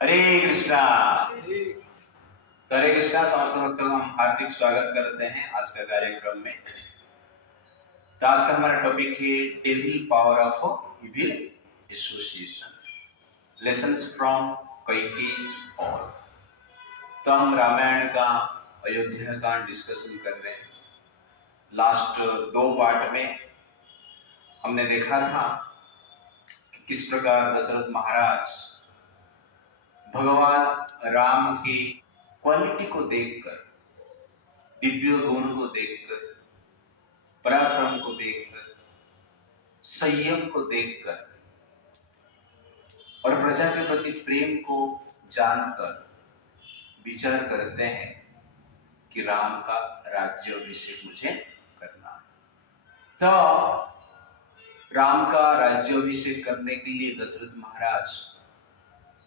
हरे कृष्णा। तो हरे कृष्णा समस्त भक्तों का हम हार्दिक स्वागत करते हैं आज का कार्यक्रम में। तो आज का हमारा टॉपिक है devil power of evil association, lessons from Kaikeyi's fall. तो हम रामायण का अयोध्या का डिस्कशन कर रहे हैं। लास्ट 2 पार्ट में हमने देखा था कि किस प्रकार दशरथ महाराज भगवान राम की क्वालिटी को देखकर, दिव्य गुण को देखकर, पराक्रम को देखकर, संयम को देखकर और प्रजा के प्रति प्रेम को जानकर विचार करते हैं कि राम का राज्याभिषेक मुझे करना है। तो राम का राज्याभिषेक करने के लिए दशरथ महाराज,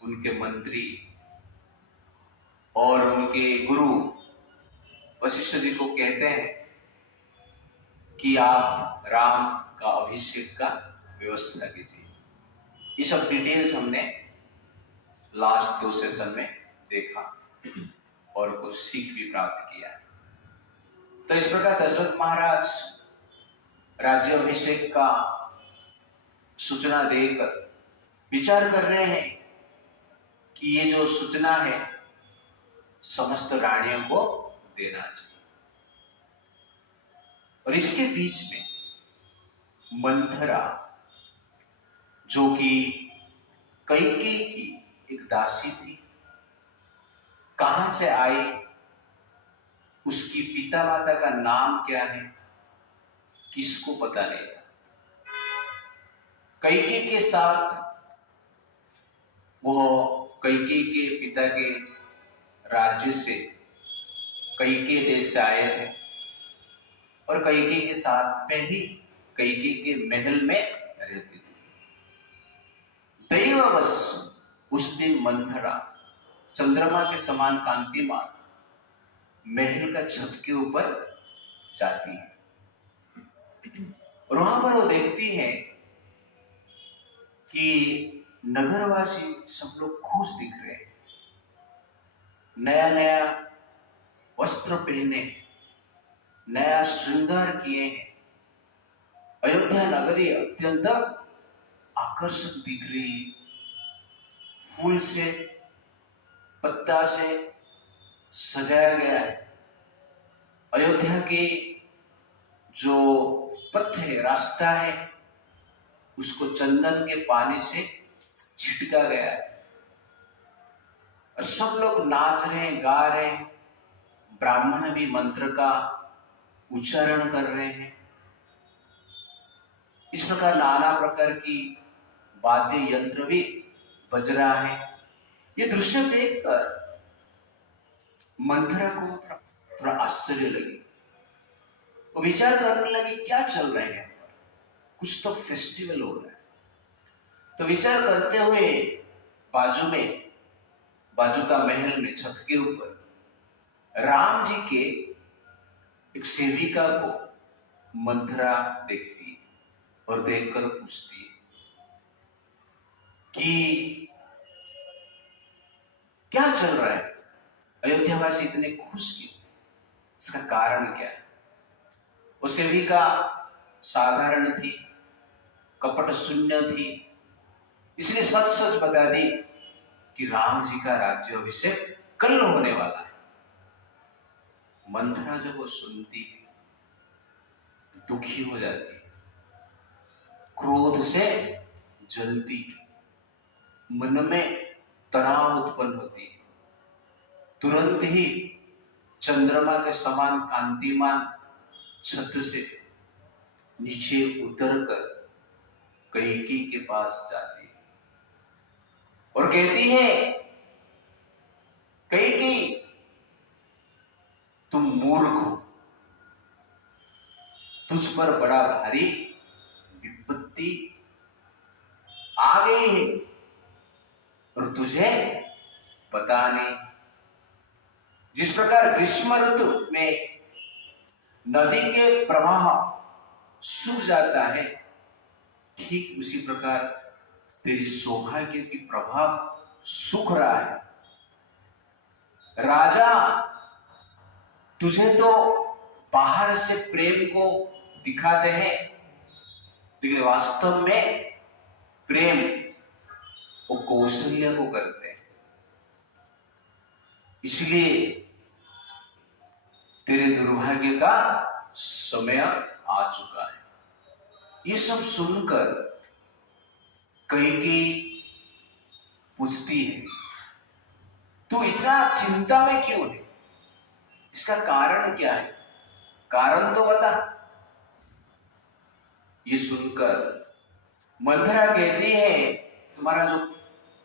उनके मंत्री और उनके गुरु वशिष्ठ जी को कहते हैं कि आप राम का अभिषेक का व्यवस्था कीजिए। ये सब डिटेल्स हमने लास्ट 2 सेशन में देखा और कुछ सीख भी प्राप्त किया। तो इस प्रकार दशरथ महाराज राज्याभिषेक का सूचना देकर विचार कर रहे हैं कि ये जो सूचना है समस्त रानियों को देना चाहिए। और इसके बीच में मंथरा, जो कि कैकेयी की एक दासी थी, कहां से आई, उसकी पिता माता का नाम क्या है, किसको पता नहीं था। कैकेयी के साथ वो कैकेयी के पिता के राज्य से, कैकेयी देश से आए थे और कैकेयी के साथ में ही कैकेयी के महल में रहती थी। दैववश उस दिन मंथरा चंद्रमा के समान कांतिमान महल का छत के ऊपर जाती है और वहां पर वो देखती है कि नगरवासी सब लोग खुश दिख रहे हैं, नया नया वस्त्र पहने, नया श्रृंगार किए हैं। अयोध्या नगरी अत्यंत आकर्षक दिख रही, फूल से, पत्ता से सजाया गया है। अयोध्या के जो पथ है, रास्ता है, उसको चंदन के पानी से छिटका गया है और सब लोग नाच रहे हैं, गा रहे हैं। ब्राह्मण भी मंत्र का उच्चारण कर रहे हैं। इस प्रकार नाना प्रकार की वाद्य यंत्र भी बज रहा है। ये दृश्य देखकर मंथरा को थोड़ा आश्चर्य लगी। वो विचार करने लगी क्या चल रहा है, कुछ तो फेस्टिवल हो रहा है। तो विचार करते हुए बाजू का महल में छत के ऊपर राम जी के एक सेविका को मंथरा देखती और देखकर पूछती कि क्या चल रहा है, अयोध्यावासी इतने खुश क्यों, इसका कारण क्या है। वो सेविका साधारण थी, कपट शून्य थी, इसलिए सच सच बता दी कि राम जी का राज्याभिषेक कल होने वाला है। मंथरा जब वो सुनती दुखी हो जाती, क्रोध से जलती, मन में तनाव उत्पन्न होती। तुरंत ही चंद्रमा के समान कांतिमान छत से नीचे उतरकर कैकेयी के पास जाती और कहती है, कैकेयी तुम मूर्ख हो, तुझ पर बड़ा भारी विपत्ति आ गई है और तुझे पता नहीं। जिस प्रकार ग्रीष्म ऋतु में नदी के प्रवाह सूख जाता है, ठीक उसी प्रकार तेरी सौभाग्य की प्रभाव सुख रहा है। राजा, तुझे तो बाहर से प्रेम को दिखाते हैं, लेकिन वास्तव में प्रेम वो कौशल्य को करते हैं। इसलिए तेरे दुर्भाग्य का समय आ चुका है। ये सब सुनकर कैकेयी पूछती है, तू इतना चिंता में क्यों है? इसका कारण क्या है? कारण तो बता। ये सुनकर मंथरा कहती है, तुम्हारा जो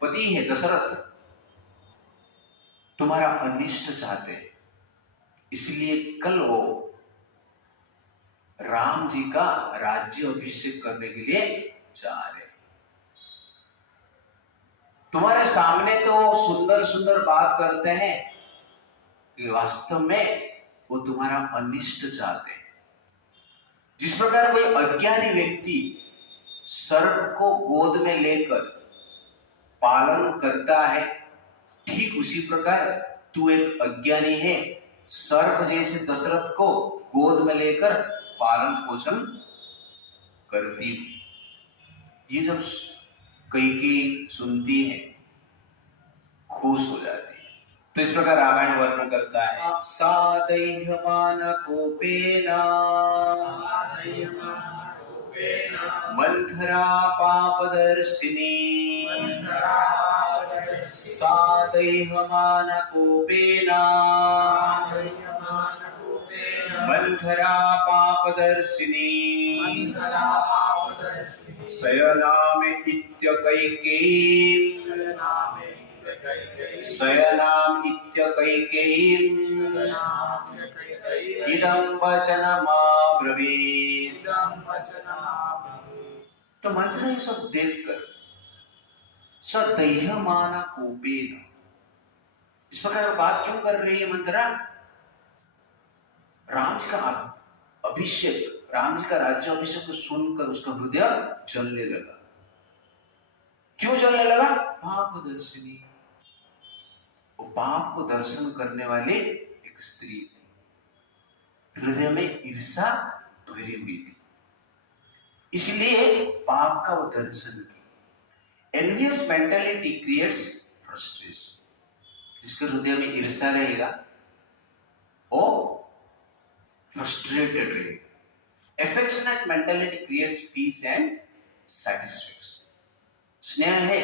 पति है दशरथ तुम्हारा अनिष्ट चाहते हैं, इसलिए कल वो राम जी का राज्य अभिषेक करने के लिए जा रहे। तुम्हारे सामने तो सुंदर सुंदर बात करते हैं, कि वास्तव में वो तुम्हारा अनिष्ट चाहते हैं। जिस प्रकार कोई अज्ञानी व्यक्ति सर्प को गोद में लेकर पालन करता है, ठीक उसी प्रकार तू एक अज्ञानी है, सर्प जैसे दशरथ को गोद में लेकर पालन पोषण करती। ये जब कैकेयी सुनती है, खुश हो जाती है। तो इस प्रकार रामायण वर्णन करता है, सा दह्यमान कोपेन मंथरा पापदर्शिनी, सा दह्यमान कोपेन मंथरा पापदर्शिनी, शयनामे इत्य कैकेयी, शयनाम इत्य कैकेयी इदं वचनमाब्रवीत्। तो मंथरा ये सब देखकर सदह्यमान कोपेन, इस प्रकार बात क्यों कर रही है मंथरा? राम जी का अभिषेक, राम जी का राज्य अभिषेक को सुनकर उसका हृदय जलने लगा। क्यों जलने लगा? पाप दर्शिनी, वो पाप को दर्शन करने वाली एक स्त्री थी, हृदय में ईर्षा भरी हुई थी, इसलिए पाप का वो दर्शन किया। Envious mentality creates frustration. जिसके हृदय में ईर्षा रहेगा वो फ्रस्ट्रेटेड रहेगा। Affectionate mentality creates peace and satisfaction. स्नेह है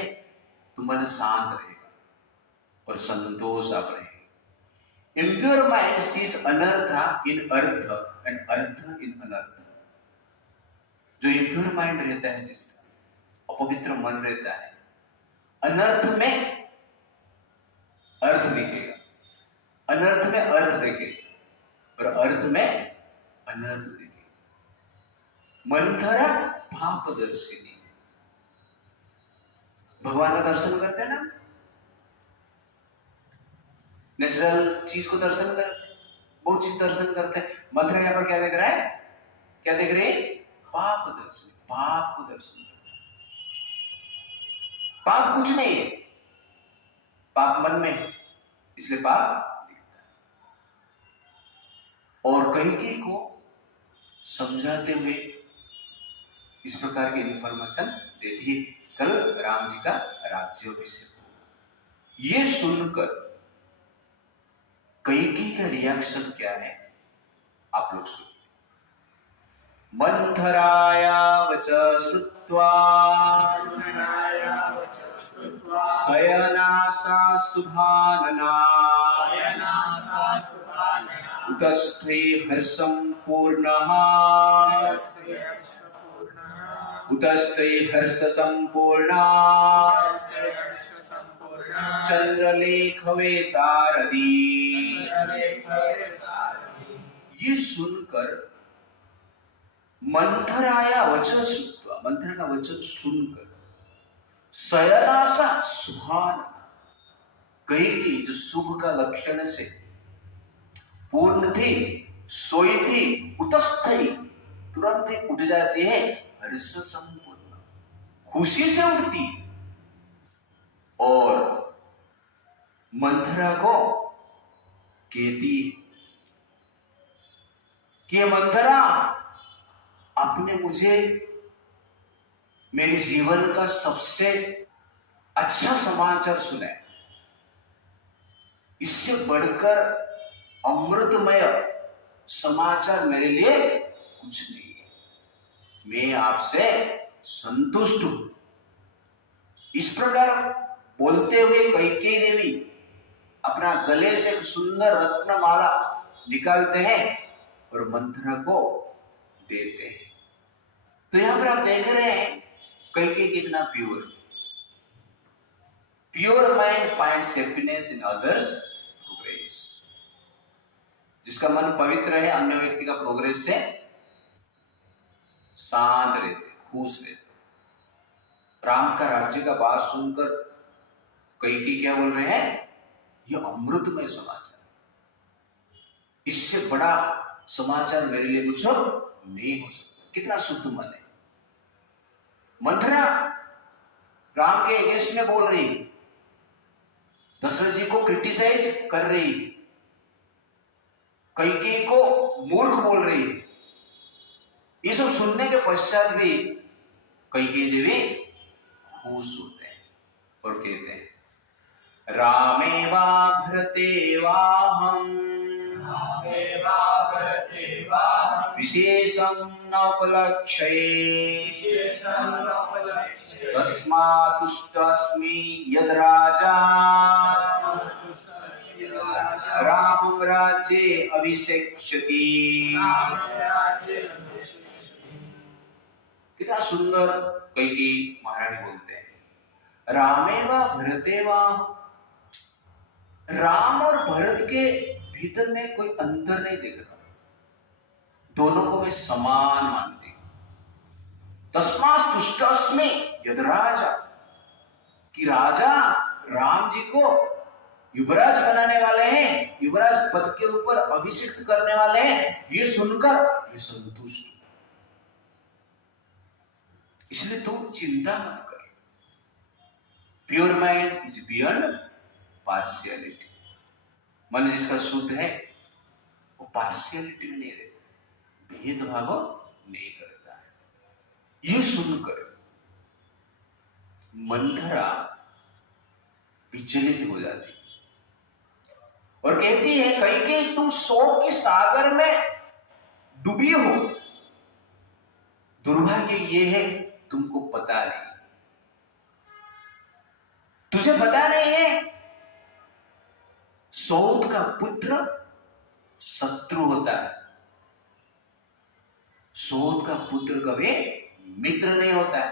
तो मन शांत रहेगा और संतोष आप रहेगा। Impure mind sees anartha in artha and artha in anartha. जो impure mind रहता है, जिसका अपवित्र मन रहता है, अनर्थ में अर्थ दिखेगा, अनर्थ में अर्थ देखेगा और अर्थ में अनर्थ देखेगा। मंथरा पापदर्शिनी, भगवान का दर्शन करते हैं ना, नेचुरल चीज को दर्शन करते हैं, बहुत चीज दर्शन करते हैं। मंथरा यहां पर क्या देख रहा है? क्या देख रहे हैं? पाप दर्शन, पाप को दर्शन। पाप कुछ नहीं है, पाप मन में है, इसलिए पाप दिखता है। और कैकेयी को समझाते हुए इस प्रकार की इंफॉर्मेशन देती है, कल राम जी का राज्याभिषेक हो। ये सुनकर कैकेयी का रिएक्शन क्या है आप लोग सुनिए। मंथराया वच श्रुत्वा शयनासा शुभानना उतस्थे हर्षं पूर्णः उतस्थे हर्ष संपूर्णा चंद्रलेखवे सारथी। ये सुनकर मंथराया वचन श्रुत्वा, मंथरा का वचन सुनकर शयनासा शुभान, कैकेयी जो शुभ का लक्षण से पूर्ण थी, सोई थी, उतस्थई तुरंत ही उठ जाती है, हर्ष संपूर्ण खुशी से उठती और मंथरा को कहती कि मंथरा, आपने मुझे मेरे जीवन का सबसे अच्छा समाचार सुनाया, इससे बढ़कर अमृतमय समाचार मेरे लिए कुछ नहीं है। मैं आपसे संतुष्ट हूं। इस प्रकार बोलते हुए कैकेयी देवी अपना गले से एक सुंदर रत्नमाला निकालते हैं और मंथरा को देते हैं। तो यहां पर आप देख रहे हैं कैकेयी कितना pure mind finds happiness in others progress. जिसका मन पवित्र है अन्य व्यक्ति का प्रोग्रेस से शांत रहते, खुश रहते। राम का राज्य का बात सुनकर कैकेयी क्या बोल रहे हैं, यह अमृतमय समाचार, इससे बड़ा समाचार मेरे लिए कुछ नहीं हो सकता। कितना शुद्ध मन है। मंथरा राम के अगेंस्ट में बोल रही, दशरथ जी को क्रिटिसाइज कर रही, कैकेयी को मूर्ख बोल रही। ये सब सुनने के पश्चात भी कैकेयी देवी खुश होते हैं और कहते हैं, रामेवा भरतेवाहं विशेषं नोपलक्ष्ये तस्मात् तुष्टोऽस्मि यद् राजा रामं राज्ये अभिषेक्ष्यति। कितना सुंदर कैकेयी महारानी बोलते हैं, रामेव भरतेवा। राम और भरत के भीतर में कोई अंतर नहीं दिख रहा, दोनों को मैं समान मानती हूं। तस्मात् तुष्टोऽस्मि यद् राजा, कि राजा राम जी को युवराज बनाने वाले हैं, युवराज पद के ऊपर अभिषिक्त करने वाले हैं, ये सुनकर मैं संतुष्ट हूं। इसलिए तुम चिंता मत कर। Pure mind is beyond partiality. मन जिसका शुद्ध है वो पार्शियलिटी में नहीं रहता, भेदभाव नहीं करता है। ये सुनकर मंथरा विचलित हो जाती और कहती है, कैकेयी तुम शोक के सागर में डूबी हो। दुर्भाग्य ये है तुमको पता नहीं, तुझे पता नहीं है सौत का पुत्र शत्रु होता है, सौत का पुत्र कभी मित्र नहीं होता है।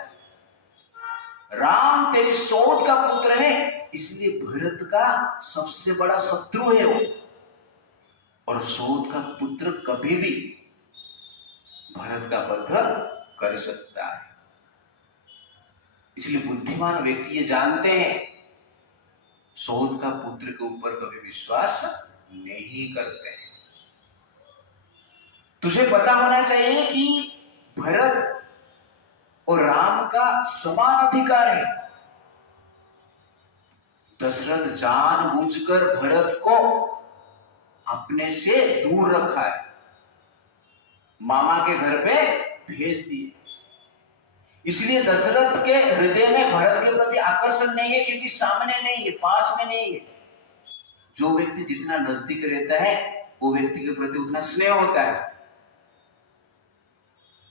राम तेरे सौत का पुत्र है, इसलिए भरत का सबसे बड़ा शत्रु है वो, और सौत का पुत्र कभी भी भरत का वध कर सकता है। इसलिए बुद्धिमान व्यक्ति ये जानते हैं, सौत का पुत्र के ऊपर कभी विश्वास नहीं करते हैं। तुझे पता होना चाहिए कि भरत और राम का समान अधिकार है। दशरथ जानबूझकर भरत को अपने से दूर रखा है, मामा के घर पे भेज दिए। इसलिए दशरथ के हृदय में भरत के प्रति आकर्षण नहीं है, क्योंकि सामने नहीं है, पास में नहीं है। जो व्यक्ति जितना नजदीक रहता है वो व्यक्ति के प्रति उतना स्नेह होता है।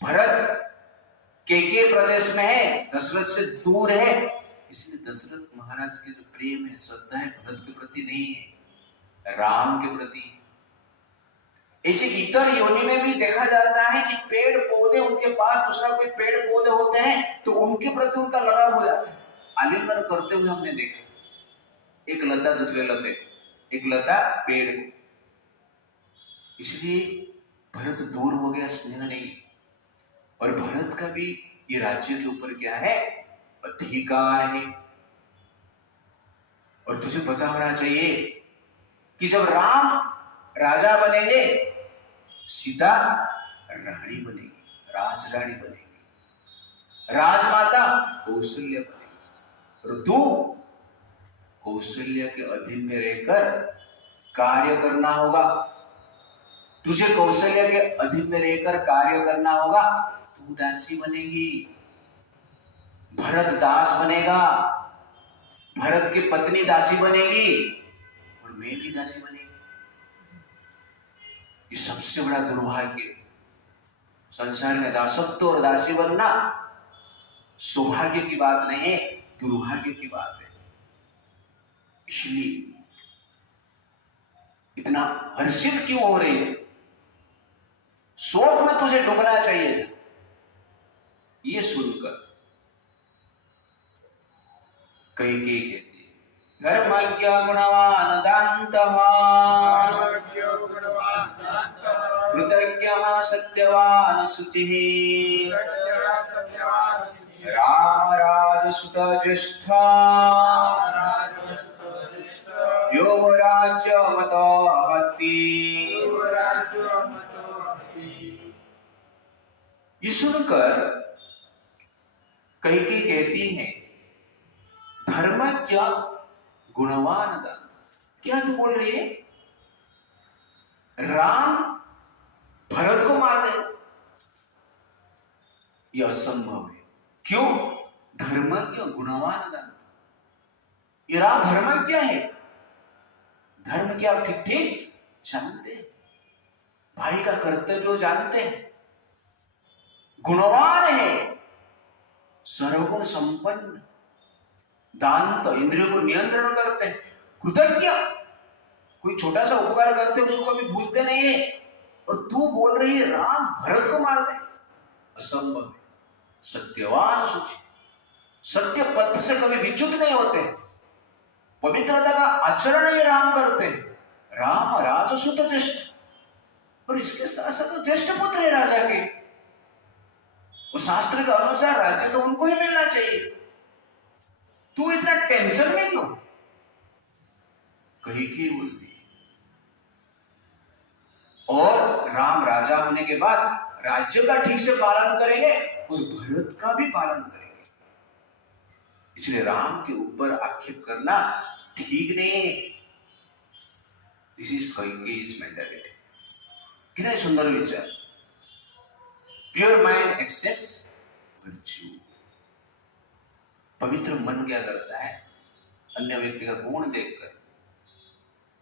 भरत केके प्रदेश में है, दशरथ से दूर है, इसलिए दशरथ महाराज के जो प्रेम है, श्रद्धा है, भरत के प्रति नहीं है, राम के प्रति। ऐसे इतर योनि में भी देखा जाता है कि पेड़ पौधे, उनके पास दूसरा कोई पेड़ पौधे होते हैं तो उनके प्रति उनका लगाव हो जाता है। आलिंगन करते हुए हमने देखा, एक लता दूसरे लते, एक लता पेड़ को। इसलिए भरत दूर हो गया, स्नेह नहीं। और भरत का भी ये राज्य के ऊपर क्या है, अधिकार है। और तुझे पता होना चाहिए कि जब राम राजा बनेंगे, सीता रानी बनेगी, राजरानी बनेगी, राजमाता कौशल्या बनेगी, और तू कौशल्या के अधीन में रहकर कार्य करना होगा। तुझे कौशल्या के अधीन में रहकर कार्य करना होगा। तू दासी बनेगी, भरत दास बनेगा, भरत की पत्नी दासी बनेगी और मैं भी दासी बनेगी। ये सबसे बड़ा दुर्भाग्य। संसार में दासत्व और दासी बनना सौभाग्य की बात नहीं है, दुर्भाग्य की बात है। इसलिए इतना हर्षित क्यों हो रही है? शोक में तुझे डूबना चाहिए था। ये सुनकर कैकेयी कहती है, धर्मज्ञ गुणवान दान्तवान्, कृतज्ञ सत्यवान शुचिः, राम राजसुत ज्येष्ठ, यो राज्यमत हति। ये सुनकर कैकेयी कहती है, धर्मज्ञ गुणवान दान। क्या तू बोल रही है? राम भरत को मार दे? यह असंभव है। क्यों? धर्मज्ञ गुणवान दान। ये राम धर्मज्ञ है। धर्म क्या ठीक ठीक जानते, भाई का कर्तव्य जानते, गुणवान है, सर्वगुण संपन्न, दान तो इंद्रियों को नियंत्रण करते हैं, कृतज्ञ, कोई छोटा सा उपकार करते उसको कभी भूलते नहीं है। और तू बोल रही है राम भरत को मार दे? असंभव है। सत्यवान शुचि, सत्य पथ से कभी विच्युत नहीं होते, पवित्रता का आचरण ये राम करते हैं। राम राजसुत ज्येष्ठ, और इसके साथ साथ ज्येष्ठ पुत्र है राजा के। वो शास्त्र के अनुसार राज्य तो उनको ही मिलना चाहिए। तू इतना टेंशन में क्यों? कैकेयी बोलती। और राम राजा होने के बाद राज्य का ठीक से पालन करेंगे और भरत का भी पालन करेंगे। इसलिए राम के ऊपर आक्षेप करना ठीक नहीं है। This is Kaikeyi's mentality. कितने सुंदर विचार। Pure mind accepts virtue. पवित्र मन क्या करता है? अन्य व्यक्ति का गुण देखकर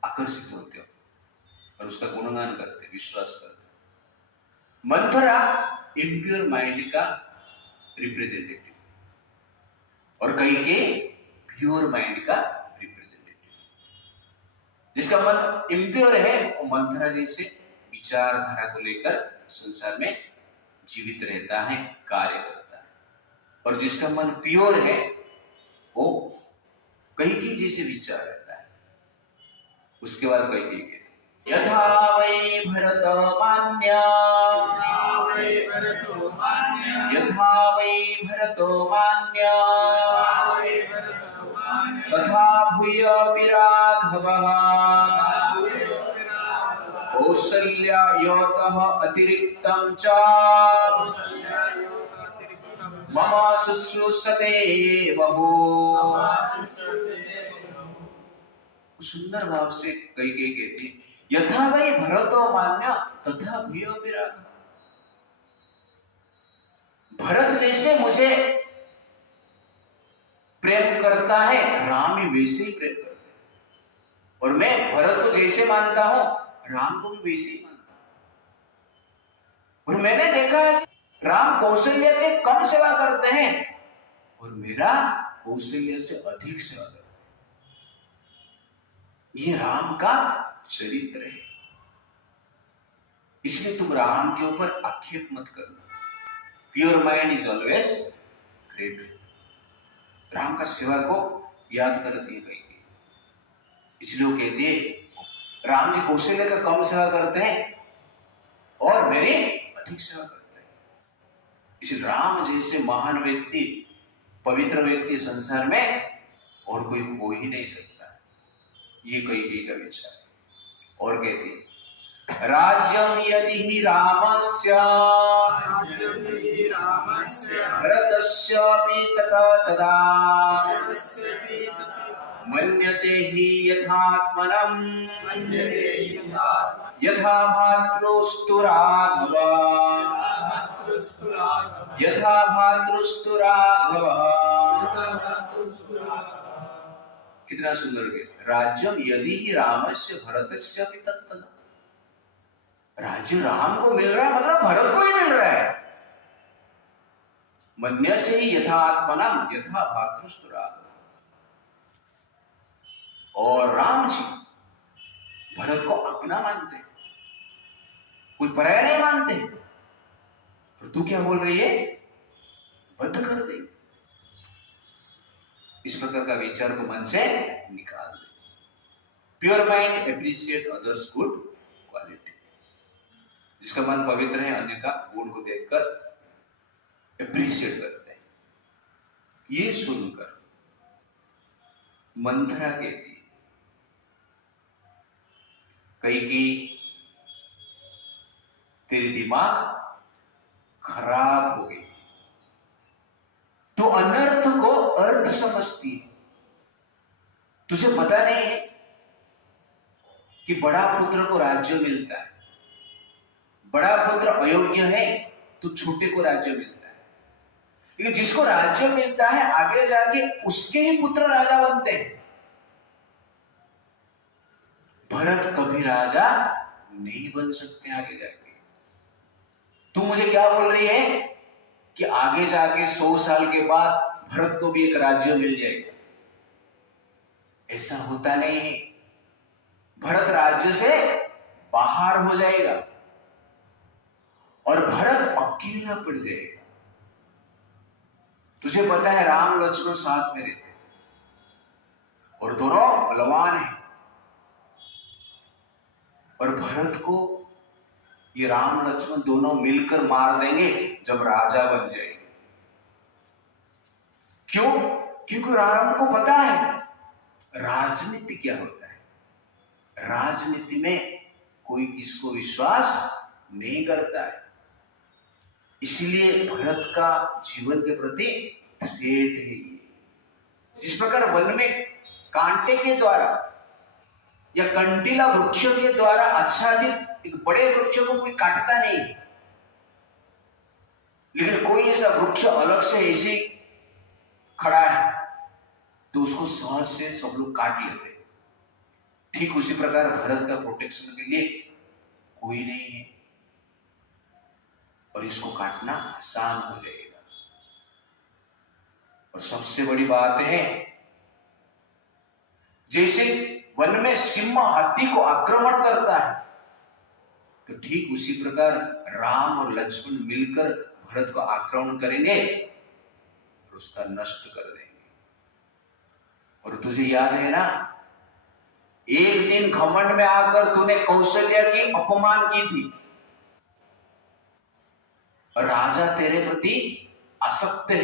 आकर्षित होते हो और उसका गुणगान करते, विश्वास करते। मंथरा इम्प्योर माइंड का रिप्रेजेंटेटिव और कैकेयी प्योर माइंड का रिप्रेजेंटेटिव। जिसका मन इम्प्योर है वो मंथरा जैसे विचारधारा को लेकर संसार में जीवित रहता है, कार्य करता है। और जिसका मन प्योर है वो कैकेयी जैसे विचार रहता है। उसके बाद कैकेयी कहते, यथा वै भरत मान्य, यथा वै भरतो मान्य, तथा भूय राघवः, कौसल्यायोतः अतिरिक्तं च मम शुश्रूषते बहु। सुंदर भाव से कैकेयी कहती, यथा वै भरतो मान्य तथा भूय राघवः। भरत जैसे मुझे प्रेम करता है, राम ही वैसे ही प्रेम करते हैं। और मैं भरत को जैसे मानता हूं, राम को भी वैसे ही मानता हूं। और मैंने देखा है राम कौशल्या के कम सेवा करते हैं और मेरा कौशल्या से अधिक सेवा करते हैं। ये राम का चरित्र है। इसलिए तुम राम के ऊपर आक्षेप मत करना। Pure mind is always grateful. Ram का सेवा को याद करती है कैकेयी। इसलिए वो कहती है राम जी कौशल्या का कम सेवा करते हैं और मेरी अधिक सेवा करते हैं। इसलिए राम जैसे महान व्यक्ति, पवित्र व्यक्ति संसार में और कोई हो ही नहीं सकता। ये कैकेयी का विचार है। और कहती है राज्यम यदि हि रामस्य भरतस्यापि तथा तदा मन्यते हि यथात्मनं यथा भातृस्तु राघव यथा भातृस्तु राघव। कितना सुंदर है। राज्यम यदि ही रामस्य भरतस्य अपि तत्तदा। राज्य राम को मिल रहा है मतलब भरत को ही मिल रहा है। मन्यसे ही यथा आत्मनम यथा भातृस्तु राघव। और राम जी भरत को अपना मानते, कोई पराया नहीं मानते। पर तू क्या बोल रही है? बंद कर दे। इस प्रकार का विचार को मन से निकाल दे। Pure mind appreciate others good quality. जिसका मन पवित्र है अन्य का गुण को देखकर एप्रिशिएट करते हैं। ये सुनकर मंथरा कहती है, कैकेयी तेरी दिमाग खराब हो गई। तो अनर्थ को अर्थ समझती है। तुझे पता नहीं है कि बड़ा पुत्र को राज्य मिलता है, बड़ा पुत्र अयोग्य है तो छोटे को राज्य मिलता है। लेकिन जिसको राज्य मिलता है आगे जाके उसके ही पुत्र राजा बनते हैं। भरत कभी राजा नहीं बन सकते आगे जाके। तू मुझे क्या बोल रही है कि आगे जाके 100 साल के बाद भरत को भी एक राज्य मिल जाएगा? ऐसा होता नहीं है। भरत राज्य से बाहर हो जाएगा और भरत अकेला पड़ जाएगा। तुझे पता है राम लक्ष्मण साथ में रहते और दोनों बलवान हैं। और भरत को ये राम लक्ष्मण दोनों मिलकर मार देंगे जब राजा बन जाएंगे। क्यों? क्योंकि राम को पता है राजनीति क्या होता है। राजनीति में कोई किसको विश्वास नहीं करता है। इसलिए भरत का जीवन के प्रति थ्रेट है। जिस प्रकार वन में कांटे के द्वारा या कंटीला वृक्षों के द्वारा आच्छादित एक बड़े वृक्ष को कोई काटता नहीं, लेकिन कोई ऐसा वृक्ष अलग से ऐसे खड़ा है तो उसको सहज से सब लोग काट लेते। ठीक उसी प्रकार भरत का प्रोटेक्शन के लिए कोई नहीं है और इसको काटना आसान हो जाएगा। और सबसे बड़ी बात है, जैसे वन में सिंह हाथी को आक्रमण करता है तो ठीक उसी प्रकार राम और लक्ष्मण मिलकर भरत को आक्रमण करेंगे और उसका नष्ट कर देंगे। और तुझे याद है ना, एक दिन घमंड में आकर तूने कौशल्या की अपमान की थी और राजा तेरे प्रति आसक्त है,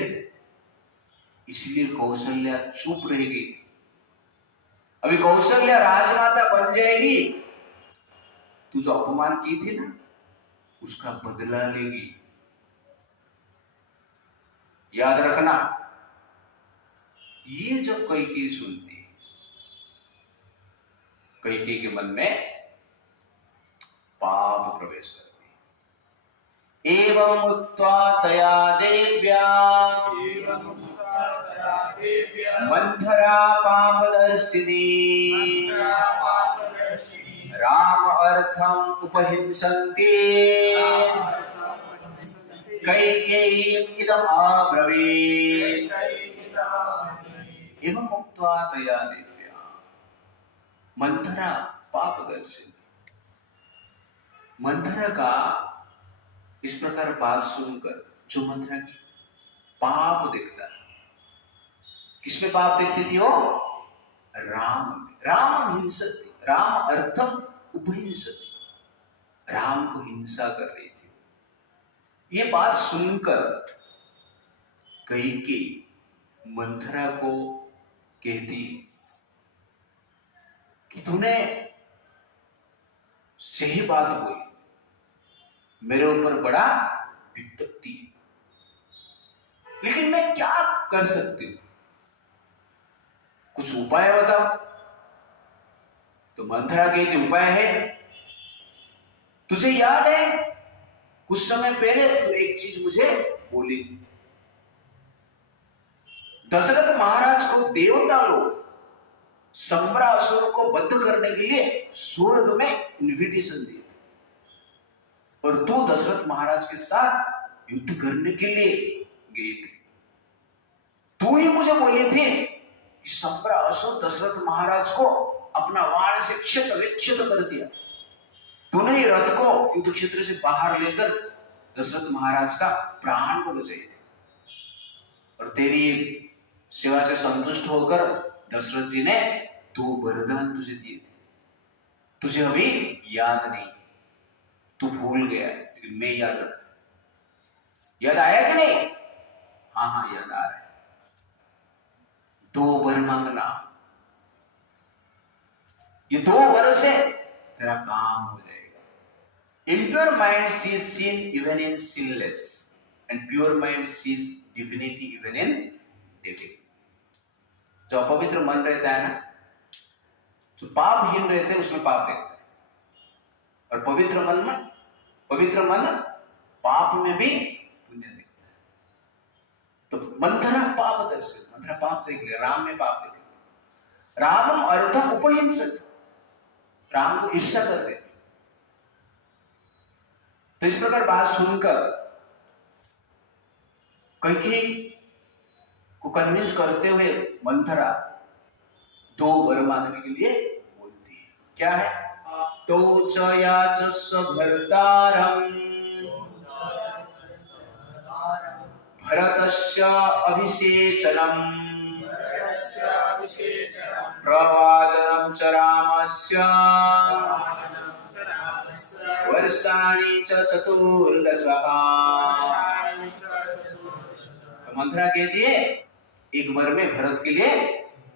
इसलिए कौशल्या चुप रह गई। अभी कौशल्या राजमाता बन जाएगी, तू जो अपमान की थी ना उसका बदला लेगी। याद रखना। ये जब कैकेयी सुनती है, कैकेयी के मन में पाप प्रवेश करती है। एवं उक्त्वा तया देव्या मंथरा पापदर्शिनी राम अर्थम उपहिंसन्ति कैकेयी इदम् अब्रवीत्। एवं उक्त्वा तया देव्या मंथरा पापदर्शिनी। मंथरा का इस प्रकार बात सुनकर जो मंथरा की पाप देखता है, किसमें पाप देखती थी वो? राम में। राम हिंसती, राम अर्थम उपहिंसती, राम को हिंसा कर रही थी। ये बात सुनकर कैकेयी मंथरा को कहती कि तूने सही बात बोली, मेरे ऊपर बड़ा विपत्ति है, लेकिन मैं क्या कर सकती हूं? कुछ उपाय बताओ। तो मंथरा कहती उपाय है, तुझे याद है कुछ समय पहले तू एक चीज मुझे बोली थी, दशरथ महाराज को देवता लोग संबरासुर को वध करने के लिए स्वर्ग में इन्विटेशन दिए थे, और तू दशरथ महाराज के साथ युद्ध करने के लिए गई थी। तू ही मुझे बोली थी कि संबरासुर दशरथ महाराज को अपना वाण से क्षत विक्षत कर दिया। तूने ही रथ को युद्ध क्षेत्र से बाहर लेकर दशरथ महाराज का प्राण को बचाई थी, और तेरी सेवा से संतुष्ट होकर दशरथ जी ने दो वरदान तुझे दिए थे। तुझे अभी याद नहीं, तू भूल गया, लेकिन मैं याद रखा। याद आया कि नहीं? हाँ याद आ रहा है। दो वर मांगना, ये दो वर से तेरा काम हो जाएगा। Impure mind sees sin even in sinless, and pure mind sees divinity even in devil. जो अपवित्र मन रहता है ना, जो पापहीन रहते हैं उसमें पाप देखता है, और पवित्र मन पाप में भी पुण्य देखता है। तो मंथरा पाप दर्शन, मंथरा पाप देख लिया, राम में पाप देख लिया। राम अर्थम उपहिंसत, राम को ईर्ष्या कर देते। तो इस प्रकार बात सुनकर कैकेयी को कन्विंस करते हुए मंथरा दो वर मांगने के लिए बोलती है। क्या है? तो च याचस्व भर्तारं भरतस्य अभिषेचनम् प्रवाचनं च रामस्य वर्षाणि च चतुर्दशः। मंथरा कहती है एक वर में भरत के लिए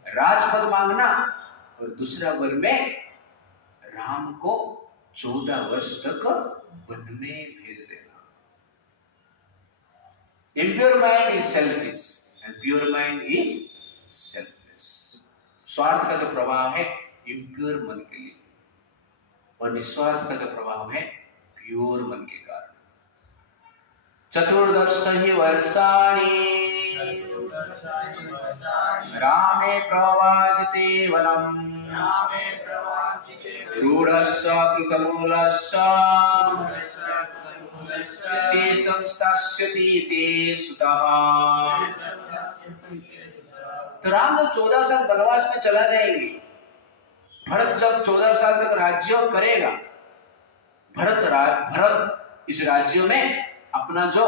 राजपद मांगना, और दूसरा वर में राम को 14 वर्ष तक वन में भेज देना। Impure mind is selfish and pure mind is selfless. स्वार्थ का जो प्रभाव है impure मन के लिए, और निस्वार्थ का जो प्रभाव है प्योर मन के कारण। चतुर्दश ही वर्षाणि रामे प्रवाजिते वनम् रूढस्य कृतमूलस्य शेषं स्थास्यति ते सुतः। तो राम जब 14 साल वनवास में चला जाएंगे, भरत जब 14 साल तक राज्य करेगा, भरत इस राज्य में अपना जो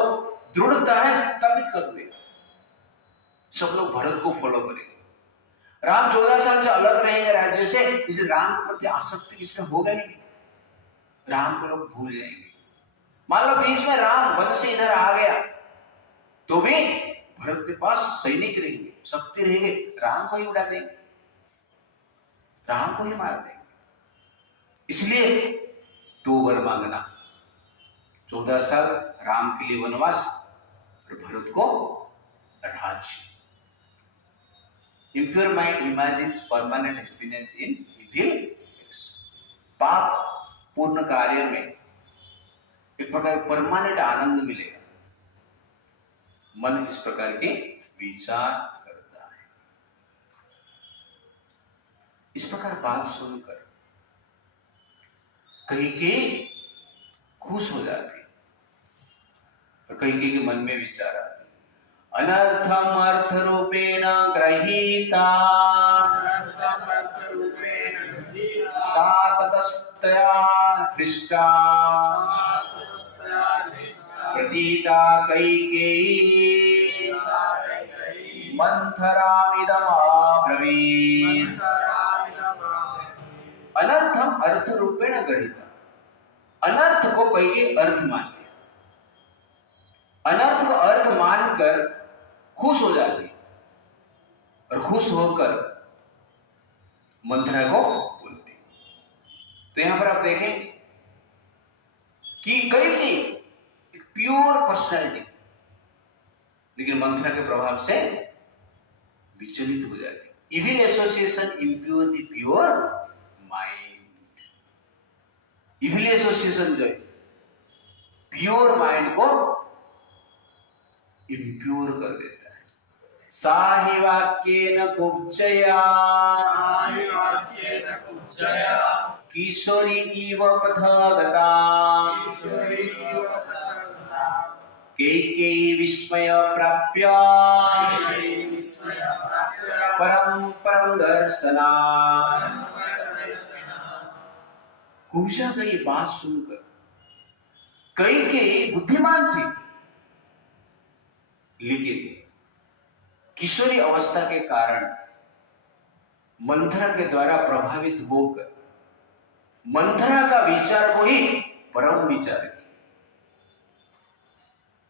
दृढ़ता है स्थापित कर देगा। सब लोग भरत को फॉलो करेंगे। राम 14 साल से अलग रहेंगे राज्य से, इसलिए राम के प्रति आसक्ति किसमें होगा ही नहीं, राम को लोग भूल जाएंगे। मान लो बीच में राम वन से इधर आ गया, तो भी भरत के पास सैनिक रहेंगे, शक्ति रहेंगे, राम को ही उड़ा देंगे, राम को ही मार देंगे। इसलिए दो वर मांगना, 14 साल राम के लिए वनवास और भरत को राज्य। Impure mind imagines permanent happiness in evil acts. पाप पूर्ण कार्य में एक प्रकार परमानेंट आनंद मिलेगा। मन इस प्रकार के विचार करता है। इस प्रकार बात सुनकर कैकेयी खुश हो जाती, और कैकेयी के मन में विचार आते, अनर्थम अर्थ रूपेण गृहीता सा ततस्तया दृष्टा प्रतीता कैकेयी मंथरामिदमाब्रवीत्। अनर्थम अर्थ रूपेण गृहीता, अनर्थ को कैकेयी अर्थ मान लिया, अनर्थ को अर्थ मानकर खुश हो जाती, और खुश होकर मंथरा को बोलती। तो यहां पर आप देखें कि कैकेयी एक प्योर पर्सनैलिटी, लेकिन मंथरा के प्रभाव से विचलित हो जाती, evil association impure the pure mind. Evil association जो है प्योर माइंड को इम्प्योर कर देता है। साहि वाक्येन कुब्जया किशोरी इव पथगता कैकेयी विस्मय प्राप्य परम परम दर्शना। कुब्जा का ये बात सुनकर कैकेयी बुद्धिमान थी, लेकिन किशोरी अवस्था के कारण मंथरा के द्वारा प्रभावित होकर मंथरा का विचार को ही परम विचार किया,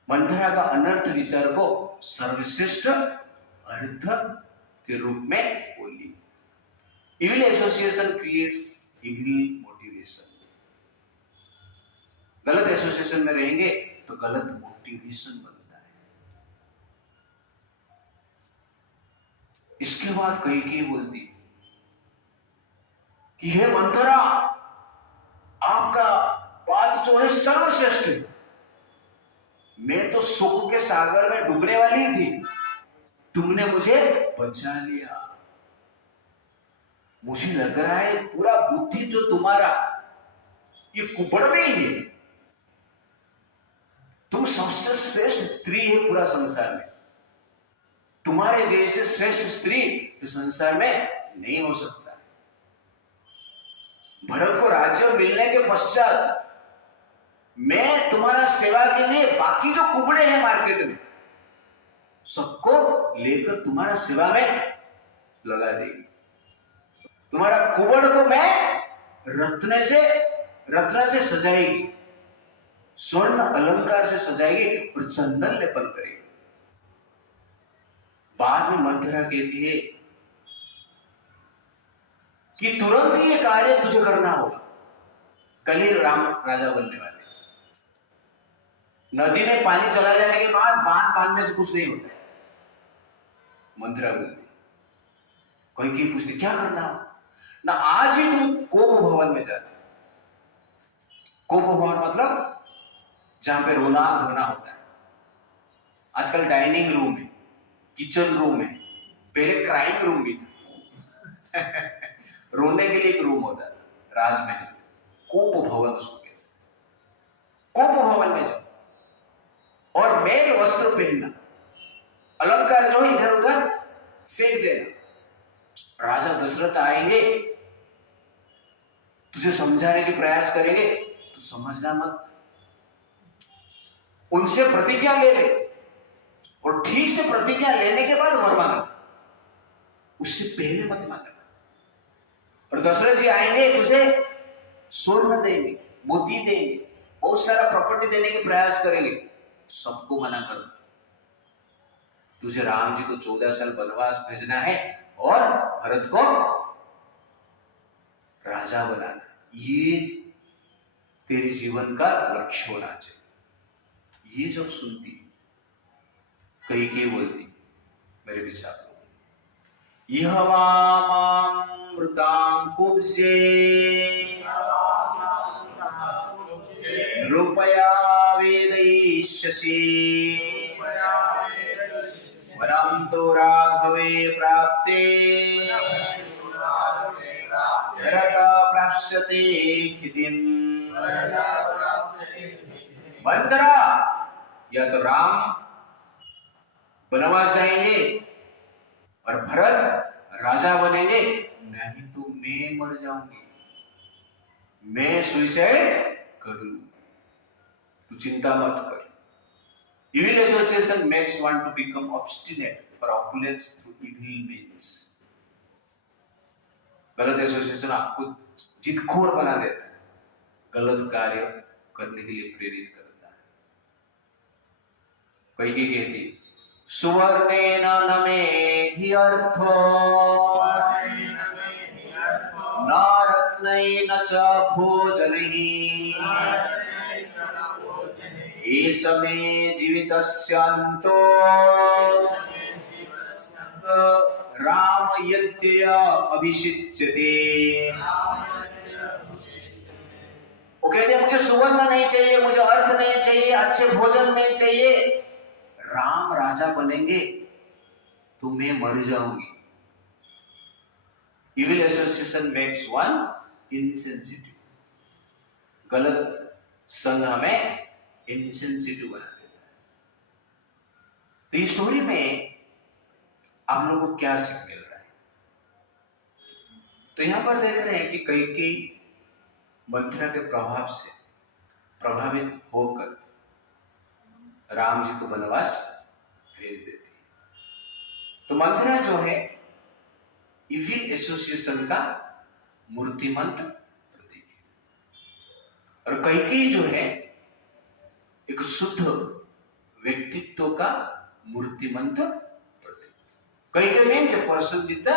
मंथरा का अनर्थ विचार को सर्वश्रेष्ठ अर्थ के रूप में बोली। Evil association creates evil motivation. गलत एसोसिएशन में रहेंगे तो गलत मोटिवेशन बनता है। इसके बाद कैकेयी बोलती कि हे मंथरा, आपका बात जो है सर्वश्रेष्ठ है। मैं तो सुख के सागर में डूबने वाली थी, तुमने मुझे बचा लिया। मुझे लग रहा है पूरा बुद्धि जो तुम्हारा ये कुबड़ में ही है। तुम सबसे श्रेष्ठ स्त्री है पूरा संसार में। तुम्हारे जैसे श्रेष्ठ स्त्री इस संसार में नहीं हो सकता। भरत को राज्य मिलने के पश्चात मैं तुम्हारा सेवा के लिए बाकी जो कुबड़े हैं मार्केट में सबको लेकर तुम्हारा सेवा में लगा देगी। तुम्हारा कुबड़ को मैं रत्न से सजाएगी, स्वर्ण अलंकार से सजाएगी और चंदन लेपन करेगी। बाद में मंथरा कहती है कि तुरंत ही ये कार्य तुझे करना होगा। कल ही राम राजा बनने वाले। नदी में पानी चला जाने के बाद बांध बांधने से कुछ नहीं होता है। मंथरा बोलती, कैकेयी पूछती क्या करना हो ना, आज ही तुम कोप भवन में जाना। कोप भवन मतलब जहां पे रोना धोना होता है। आजकल डाइनिंग रूम है, किचन रूम है, पहले क्राइम रूम भी था। रोने के लिए एक रूम होता है राजमहल, कोप भवन उसको कहते। कोप भवन में जाओ और मैल वस्त्र पहनना, अलंकार जो इधर उधर फेंक देना। राजा दशरथ आएंगे, तुझे समझाने के प्रयास करेंगे तो समझना मत, उनसे प्रतिज्ञा ले ले और ठीक से प्रतिज्ञा लेने के बाद वर मांगना, उससे पहले मत मांगना। और दशरथ जी आएंगे, तुझे स्वर्ण देंगे, मोती देंगे, बहुत सारा प्रॉपर्टी देने के प्रयास करेंगे, सबको मना कर। तुझे राम जी को 14 साल वनवास भेजना है और भरत को राजा बनाना, ये तेरे जीवन का लक्ष्य होना चाहिए। ये जब सुनती कैकेयी बोलती, मेरे विचार यह वामामृतां कुब्जे रूपया वेदयिष्यसि वरं तो राघवे प्राप्ते भरत प्राप्स्यते खितिम्। मंथरा, या तो राम वनवास जाएंगे और भरत राजा बनेंगे, नहीं तो मैं मर जाऊंगी, मैं सुसाइड करूं। तू चिंता मत कर। Evil association makes one to become obstinate for opulence through evil means. गलत एसोसिएशन आपको जिदखोर बना देता है, गलत कार्य करने के लिए प्रेरित करता है। कैकेयी कहती, सुवर्णेन न मेहि अर्थो न रत्नैन च भोजनैः एष मे जीवितस्यान्तो राम यद्य अभिषिच्यते। वो कहते हैं मुझे सुवर्ण नहीं चाहिए, मुझे अर्थ नहीं चाहिए, अच्छे भोजन नहीं चाहिए, राम राजा बनेंगे तो मैं मर जाऊंगी। Evil association makes one insensitive. गलत संग हमें इनसेंसिटिव बना देता है। तो इस स्टोरी में आप लोगों को क्या सीख मिल रहा है? तो यहां पर देख रहे हैं कि कैकेयी मंथरा के प्रभाव से प्रभावित होकर राम जी को वनवास भेज देती है। तो मंथरा जो है इविल एसोसिएशन का मूर्तिमंत प्रतीक है, और कैकेयी जो है एक शुद्ध व्यक्तित्व का मूर्तिमंत प्रतीक। Kaikeyi means a person with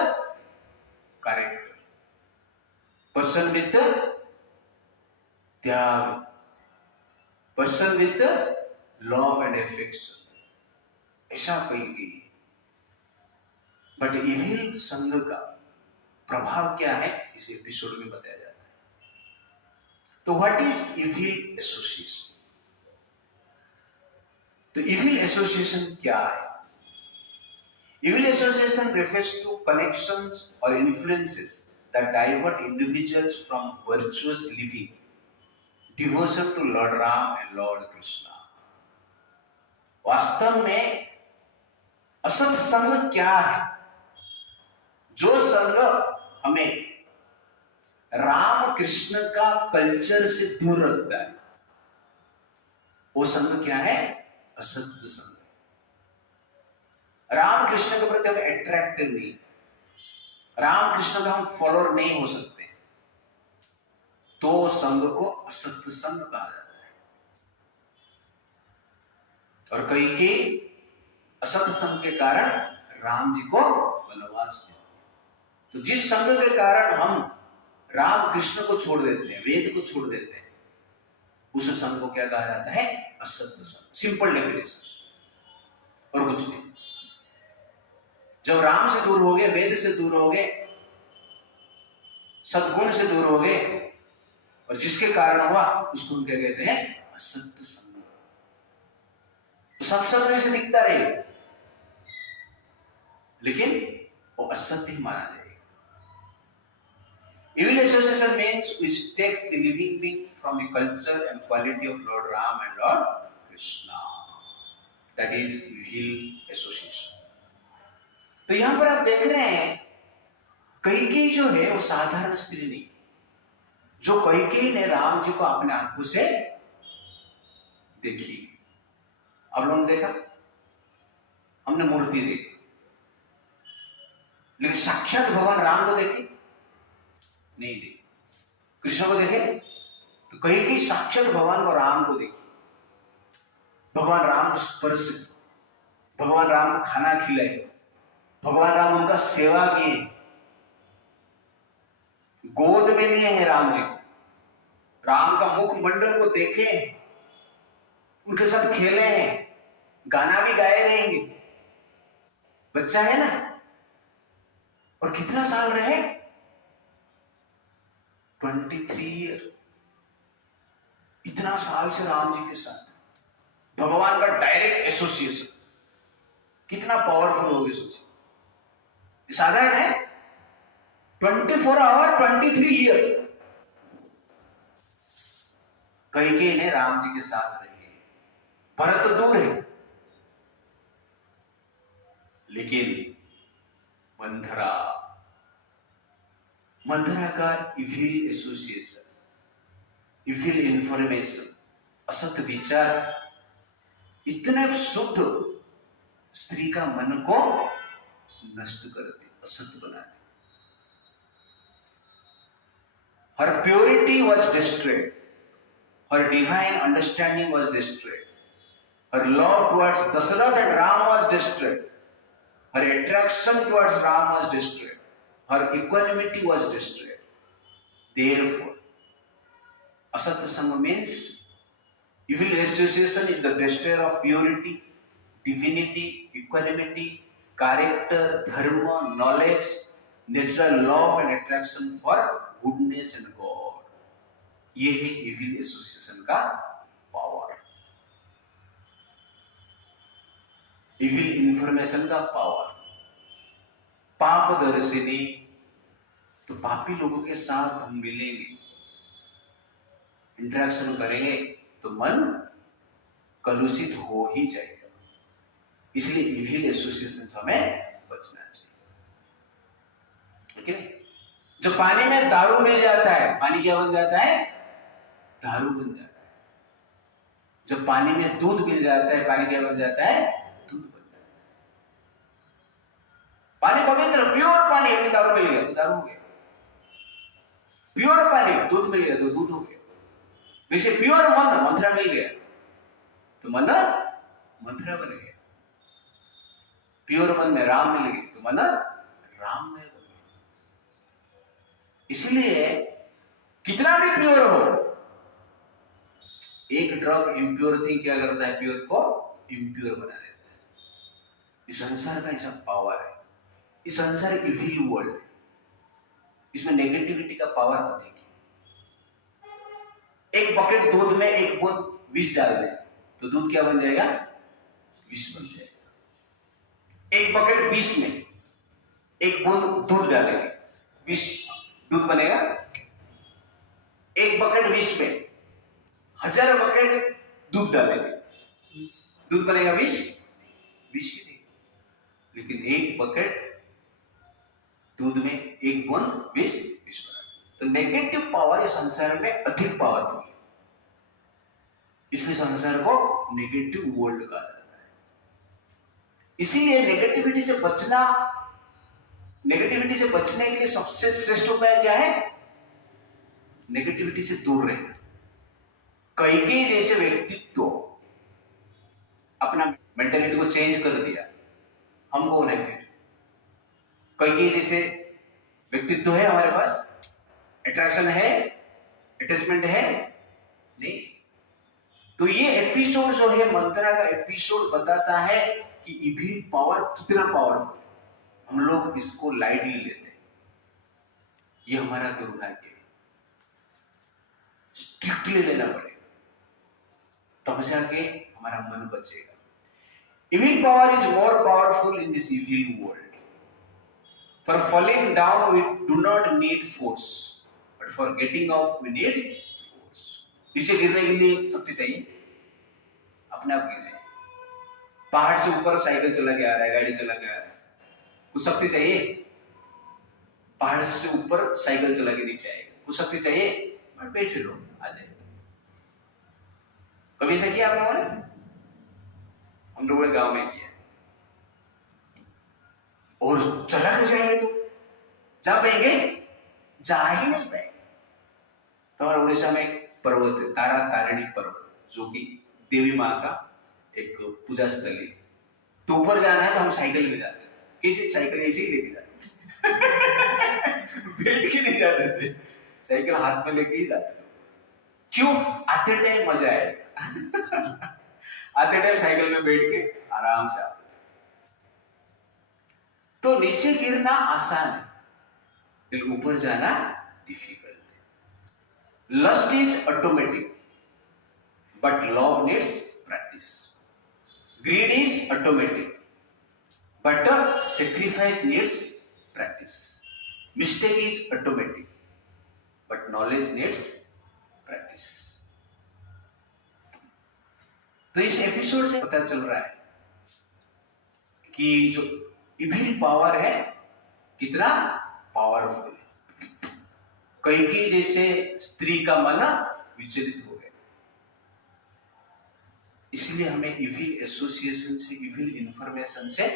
character, person with tyag, person with love and affection, ऐसा कैकेयी। बट इविल संघ का प्रभाव क्या है इस एपिसोड में बताया जाता है। तो व्हाट इज इविल एसोसिएशन? तो इविल एसोसिएशन क्या है? Evil association refers to connections or influences that divert individuals from virtuous living, devotion to Lord Ram and Lord Krishna. वास्तव में असत संघ क्या है? जो संघ हमें राम कृष्ण का कल्चर से दूर रखता है, वो संघ क्या है? असत्य संघ। राम कृष्ण के प्रति हम अट्रैक्टिव नहीं, राम कृष्ण का हम फॉलोअर नहीं हो सकते, तो संघ को असत्य संघ कहा जाता है। और कैकेयी असत्य संघ के कारण राम जी को वनवास मिला। तो जिस संघ के कारण हम राम कृष्ण को छोड़ देते हैं, वेद को छोड़ देते हैं, उस संघ को क्या कहा जाता है? असत्य संघ। सिंपल डेफिनेशन, और कुछ नहीं। जब राम से दूर हो गए, वेद से दूर हो गए, सद्गुण से दूर हो गए, और जिसके कारण हुआ उसको हम क्या कहते हैं? असत्य संघ। तो सत्संग से दिखता रहेगा, लेकिन वो असत्य ही माना जाएगा। Evil association means which takes the living being from the culture and quality of Lord Ram and Lord Krishna. That is evil association. तो यहां पर आप देख रहे हैं कैकेयी जो है वो साधारण स्त्री नहीं। जो कैकेयी ने राम जी को अपने आंखों से देखी, अब लोगों ने देखा, हमने मूर्ति देखी, लेकिन साक्षात भगवान राम को देखे नहीं देखी। कृष्ण को देखे तो कैकेयी साक्षात भगवान को राम को देखी, भगवान राम को स्पर्श, भगवान राम को खाना खिलाए, भगवान राम उनका सेवा किए, गोद में लिए हैं राम जी को, राम का मुख मंडल को देखे, उनके साथ खेले हैं, गाना भी गाए रहेंगे, बच्चा है ना। और कितना साल रहे? 23 ईयर। इतना साल से राम जी के साथ भगवान का डायरेक्ट एसोसिएशन कितना पावरफुल होगी सोचिए। साधारण है 24 आवर 23 ईयर कैकेयी ने राम जी के साथ रही। भरत तो दूर है, लेकिन मंथरा का इविल एसोसिएशन, इविल इंफॉर्मेशन, असत विचार इतने शुद्ध स्त्री का मन को नष्ट करते, असत बनाते। Her purity was destroyed, her divine understanding was destroyed, her love towards Dasarath and Ram was destroyed, her attraction towards Ram was destroyed, her equanimity was destroyed. Therefore, asat sangha means evil association is the destroyer of purity, divinity, equanimity, character, dharma, knowledge, natural law and attraction for goodness and god. ये है evil association का power, evil information का power. पाप दर्शिनी, तो पापी लोगों के साथ हम मिलेंगे, इंटरेक्शन करेंगे तो मन कलुषित हो ही जाएगा। इसलिए इविल एसोसिएशन से हमें बचना चाहिए। ठीक है? जो पानी में दारू मिल जाता है, पानी क्या बन जाता है? दारू बन जाता है। जब पानी में दूध मिल जाता है, पानी क्या बन जाता है? दूध बन जाता है। पानी पवित्र प्योर पानी, में दारू मिल गया तो दारू हो गया। प्योर पानी दूध मिल गया तो दूध हो गया। वैसे प्योर मन मंत्रा मिल गया तो मन मंत्रा बन गया। प्योर मन में राम मिल गए तो मन राम में बन गया। इसलिए कितना भी प्योर हो, एक ड्रॉप इम्प्योर थिंग क्या करता है? प्योर को इम्प्योर बना देता है। इस संसार का ऐसा पावर है। इस संसार इविल वर्ल्ड है, इसमें नेगेटिविटी का पावर अधिक है। एक बकेट दूध में एक बूंद विष डाल दें तो दूध क्या बन जाएगा? विष बन जाएगा। एक बकेट विष में एक बूंद दूध डालेंगे, विष दूध बनेगा। एक बकेट विष में 1000 बकेट दूध डालेंगे, दूध बनेगा विष? विष ही नहीं। लेकिन एक बकेट दूध में एक बूंद विष, विष बना। तो नेगेटिव पावर इस संसार में अधिक पावरफुल है, इसलिए संसार को नेगेटिव वर्ल्ड कहा जाता है। इसीलिए नेगेटिविटी से बचना, नेगेटिविटी से बचने के लिए सबसे श्रेष्ठ उपाय क्या है? नेगेटिविटी से दूर रहना। कैकेयी जैसे व्यक्तित्व अपना मेंटालिटी को चेंज कर दिया, हम कौन है फिर? कैकेयी जैसे व्यक्तित्व है हमारे पास? अट्रैक्शन है, अटैचमेंट है? नहीं। तो ये एपिसोड जो है, मंत्रा का एपिसोड बताता है कि इविल पावर कितना पावरफुल है। हम लोग इसको लाइटली लेते हैं, ये हमारा दुर्भाग्य है। स्ट्रिक्टली लेना पड़ेगा, तब से आके हमारा मन बचेगा। Evil power is more powerful in this evil world. For falling down we do not need force, but for getting off we need force. नीचे गिरने के लिए शक्ति चाहिए, अपने आप गिरने। पहाड़ से ऊपर साइकिल चला के आ रहा है, गाड़ी चला के आ रहा है, कुछ शक्ति चाहिए? पहाड़ से ऊपर साइकिल चला के नीचे आएगा, कुछ शक्ति चाहिए? बट बैठे लो, आ जाए। कभी ऐसा किया आप लोगों ने? हम लोगों ने गांव में किया। और चला के जाएंगे तो जा पाएंगे? जा ही नहीं पाएंगे। तो हमारे उड़ीसा में एक पर्वत है, तारा तारिणी पर्वत, जो कि देवी माँ का एक पूजा स्थल है। तो ऊपर जाना है तो हम साइकिल में जाते हैं। किसी साइकिल ऐसे ही लेके जाते बैठ के नहीं जाते थे, साइकिल हाथ में लेके ही जाते थे। क्यों? आते टाइम मजा आएगा। आते टाइम साइकिल में बैठ के आराम से आते। तो नीचे गिरना आसान है, लेकिन ऊपर जाना डिफिकल्ट है। Lust is automatic, but love needs practice. Greed is automatic, but sacrifice needs practice. Mistake is automatic, but knowledge needs practice. तो इस एपिसोड से पता चल रहा है कि जो इविल पावर है कितना पावरफुल है। कैकेयी जैसे स्त्री का मन विचलित हो गया। इसलिए हमें इविल एसोसिएशन से, इविल इंफॉर्मेशन से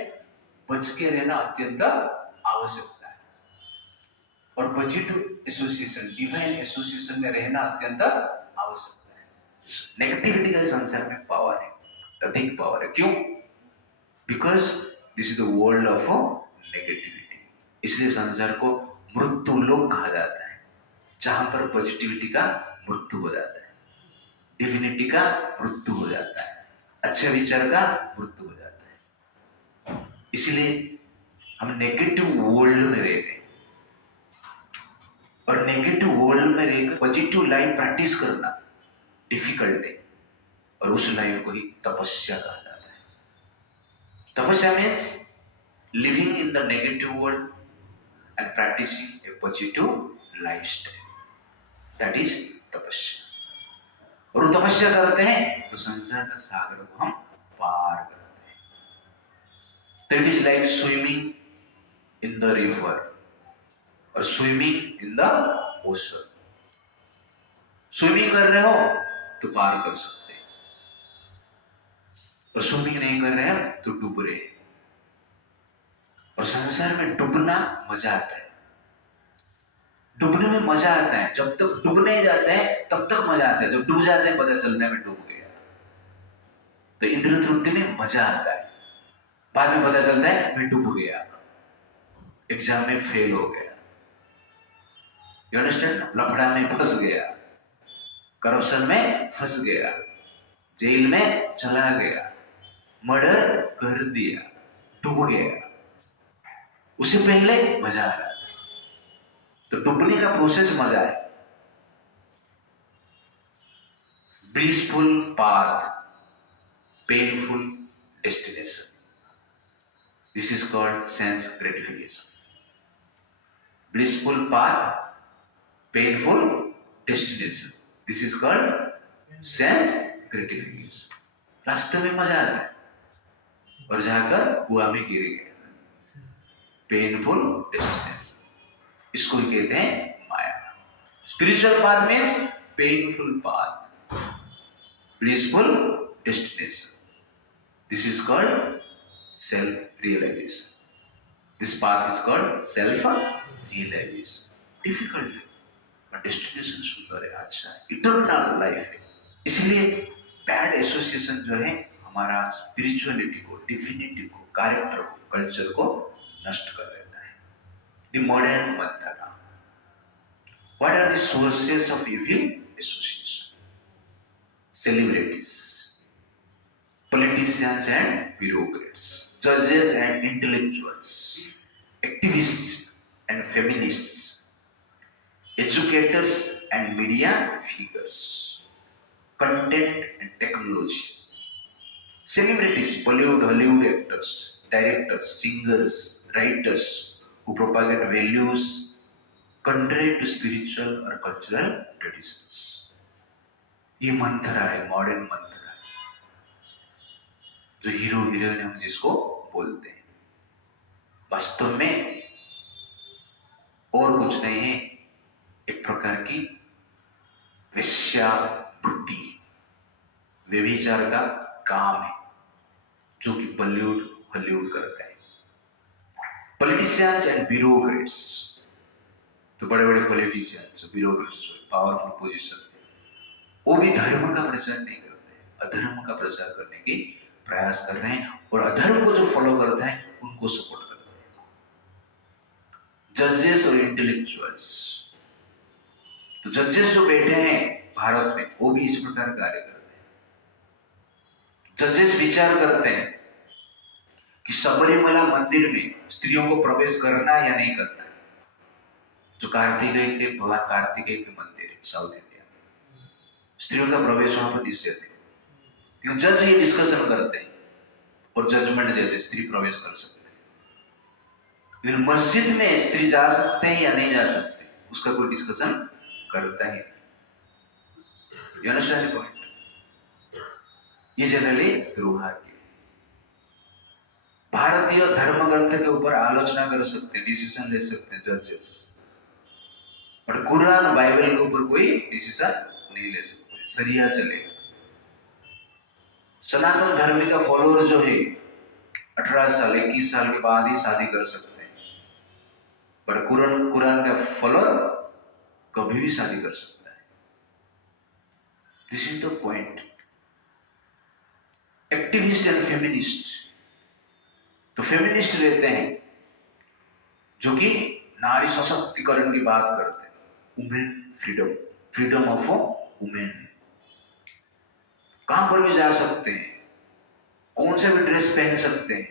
बच के रहना अत्यंत आवश्यकता है। और पॉजिटिव एसोसिएशन, डिवाइन एसोसिएशन में रहना अत्यंत आवश्यकता है। नेगेटिविटी का संसार में पावर है, अधिक पावर है। क्यों? Because this is the world of negativity. इसलिए संसार को मृत्यु लोक कहा जाता है, जहां पर पॉजिटिविटी का मृत्यु हो जाता है, डिविनिटी का मृत्यु हो जाता है, अच्छे विचार का मृत्यु हो जाता है। इसलिए हम नेगेटिव वर्ल्ड में रह रहे हैं, और नेगेटिव वर्ल्ड में रहकर पॉजिटिव लाइफ प्रैक्टिस करना डिफिकल्ट है, और उस लाइफ को ही तपस्या कहा जाता है। Tapasya means living in the negative world and practicing a positive lifestyle, that is tapasya. और तपस्या करते हैं तो संसार का सागर को हम पार करते हैं। That is like swimming in the river और swimming in the ocean. Swimming कर रहे हो तो पार कर सकते हैं, और स्विमिंग नहीं कर रहे हैं तो डूब रहे हैं। और संसार में डूबना मजा आता है, डूबने में मजा आता है। जब तक डूब नहीं जाते हैं तब तक मजा आता है, जब डूब जाते हैं पता चलता है मैं डूब गया। तो इंद्र तृप्ति में मजा आता है, बाद में पता चलता है मैं डूब गया, एग्जाम में फेल हो गया, यू अंडरस्टैंड, लफड़ा में फंस गया, करप्शन में फंस गया, जेल में चला गया, मर्डर कर दिया, डूब गया। उससे पहले मजा आ रहा था, तो डूबने का प्रोसेस मजा है। Blissful path, painful destination, this is called sense gratification. Blissful path, painful destination, this is called sense gratification. रास्ते में मजा आता है और जाकर कुआं में गिर गया, पेनफुल डेस्टिनेशन, इसको कहते हैं माया। Spiritual path means painful path, blissful destination, this is called self realisation. This path is called self realisation. Difficult है पर डेस्टिनेशन सुंदर है, अच्छा है, इटर्नल लाइफ है। इसलिए बैड एसोसिएशन जो है हमारा स्पिरिचुअलिटी को, डिविनिटी को, कैरेक्टर को, कल्चर को नष्ट कर देता है। The modern Manthara, what are the sources of evil association? Celebrities, politicians and bureaucrats, judges and intellectuals, activists and feminists, educators and media figures, content and technology. Celebrities, Bollywood, Hollywood actors, directors, singers, writers who propagate values contrary to spiritual or cultural traditions. ये मंथरा है, modern Manthara है, जो hero heroine हम जिसको बोलते हैं। वास्तव में और कुछ नहीं है, एक प्रकार की वेश्यावृत्ति, व्यभिचार का काम है, जो कि बॉलीवुड हॉलीवुड करता है। पॉलिटिशियंस एंड ब्यूरोक्रेट्स, तो बड़े बड़े पॉलिटिशियंस, ब्यूरोक्रेट्स, पावरफुल पोजीशन, वो भी धर्म का प्रचार नहीं करते हैं, अधर्म का प्रचार करने की प्रयास कर रहे हैं, और अधर्म को जो फॉलो करता है उनको सपोर्ट करते हैं। जजेस और इंटेलेक्चुअल्स, तो जजेस जो बैठे हैं भारत में वो भी इस प्रकार कार्य करते हैं। जजेस विचार करते हैं कि सबरीमला मंदिर में स्त्रियों को प्रवेश करना या नहीं करना है, जो कार्तिकेय के भगवान कार्तिकेय के मंदिर है साउथ इंडिया, स्त्रियों का प्रवेश वहां पर निषेध है। क्यों? जज ये डिस्कशन करते हैं और जजमेंट देते हैं स्त्री प्रवेश कर सकते हैं, लेकिन मस्जिद में स्त्री जा सकते हैं या नहीं जा सकते उसका कोई डिस्कशन करता है। You understand the point? ये जनरली दुर्भाग्य है। भारतीय धर्म ग्रंथ के ऊपर आलोचना कर सकते हैं, डिसीजन ले सकते हैं जजेस, बट कुरान बाइबल के ऊपर कोई डिसीजन नहीं ले सकते, सरिया चलेगा। सनातन धर्म का फॉलोअर जो है 18 साल 21 साल के बाद ही शादी कर सकते हैं, पर कुरान का फॉलोअर कभी भी शादी कर सकता है। This is the point. Activist and feminist, तो फेमिनिस्ट रहते हैं जो कि नारी सशक्तिकरण की बात करते हैं, women freedom, freedom of women, कहां पर भी जा सकते हैं, कौन से भी ड्रेस पहन सकते हैं,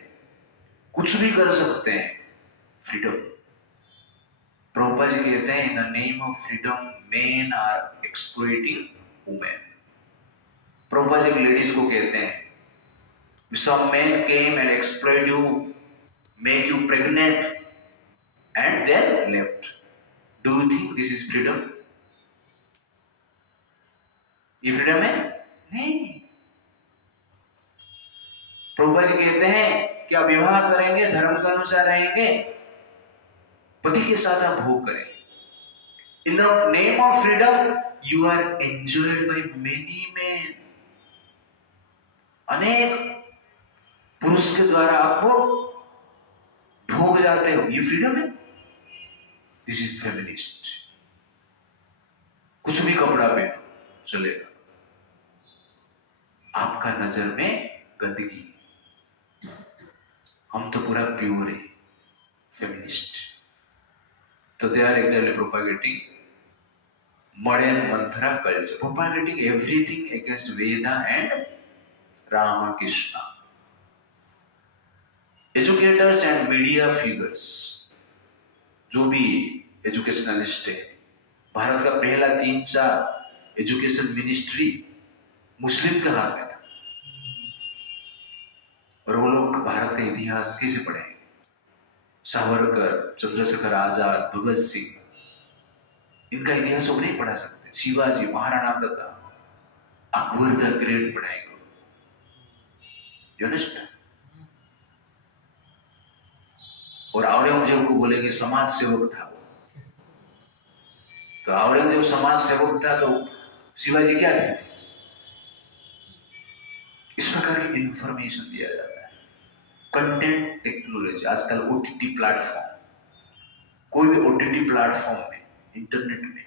कुछ भी कर सकते हैं, फ्रीडम। प्रभुपाद जी कहते हैं in the name of freedom men are exploiting women. Prabhupada ji ladies को कहते हैं some men came and exploited you, make you pregnant and then left. Do you think this is freedom? ये फ्रीडम है? नहीं। प्रभुपाद जी कहते हैं कि आप विवाह करेंगे, धर्म के अनुसार रहेंगे, पति के साथ आप भोग करेंगे। In the name of freedom, you are enjoyed by many men. अनेक पुरुष के द्वारा आपको भोग जाते हो, ये फ्रीडम है? This is feminist. कुछ भी कपड़ा पहनो चलेगा, आपका नजर में गंदगी, हम तो पूरा प्योर है, फेमिनिस्ट। तो they are actually propagating modern mantra culture, propagating everything against Veda and Ramakrishna. Educators and media figures, जो भी एजुकेशनलिस्ट है, भारत का पहला 3-4 एजुकेशन मिनिस्ट्री मुस्लिम के हाथ में था, और वो लोग भारत का इतिहास कैसे पढ़ेंगे? सावरकर, चंद्रशेखर आजाद, भगत सिंह, इनका इतिहास वो नहीं पढ़ा सकते। शिवाजी, महाराणा प्रताप, अकबर द ग्रेट पढ़ाएंगे। You understand? और औरंगजेब को बोलेंगे समाज सेवक था वो, तो औरंगजेब समाज सेवक था तो शिवाजी क्या थे? इस प्रकार की इंफॉर्मेशन दिया जाता है। कंटेंट टेक्नोलॉजी, आजकल ओटीटी प्लेटफॉर्म, कोई भी ओटीटी प्लेटफॉर्म में, इंटरनेट में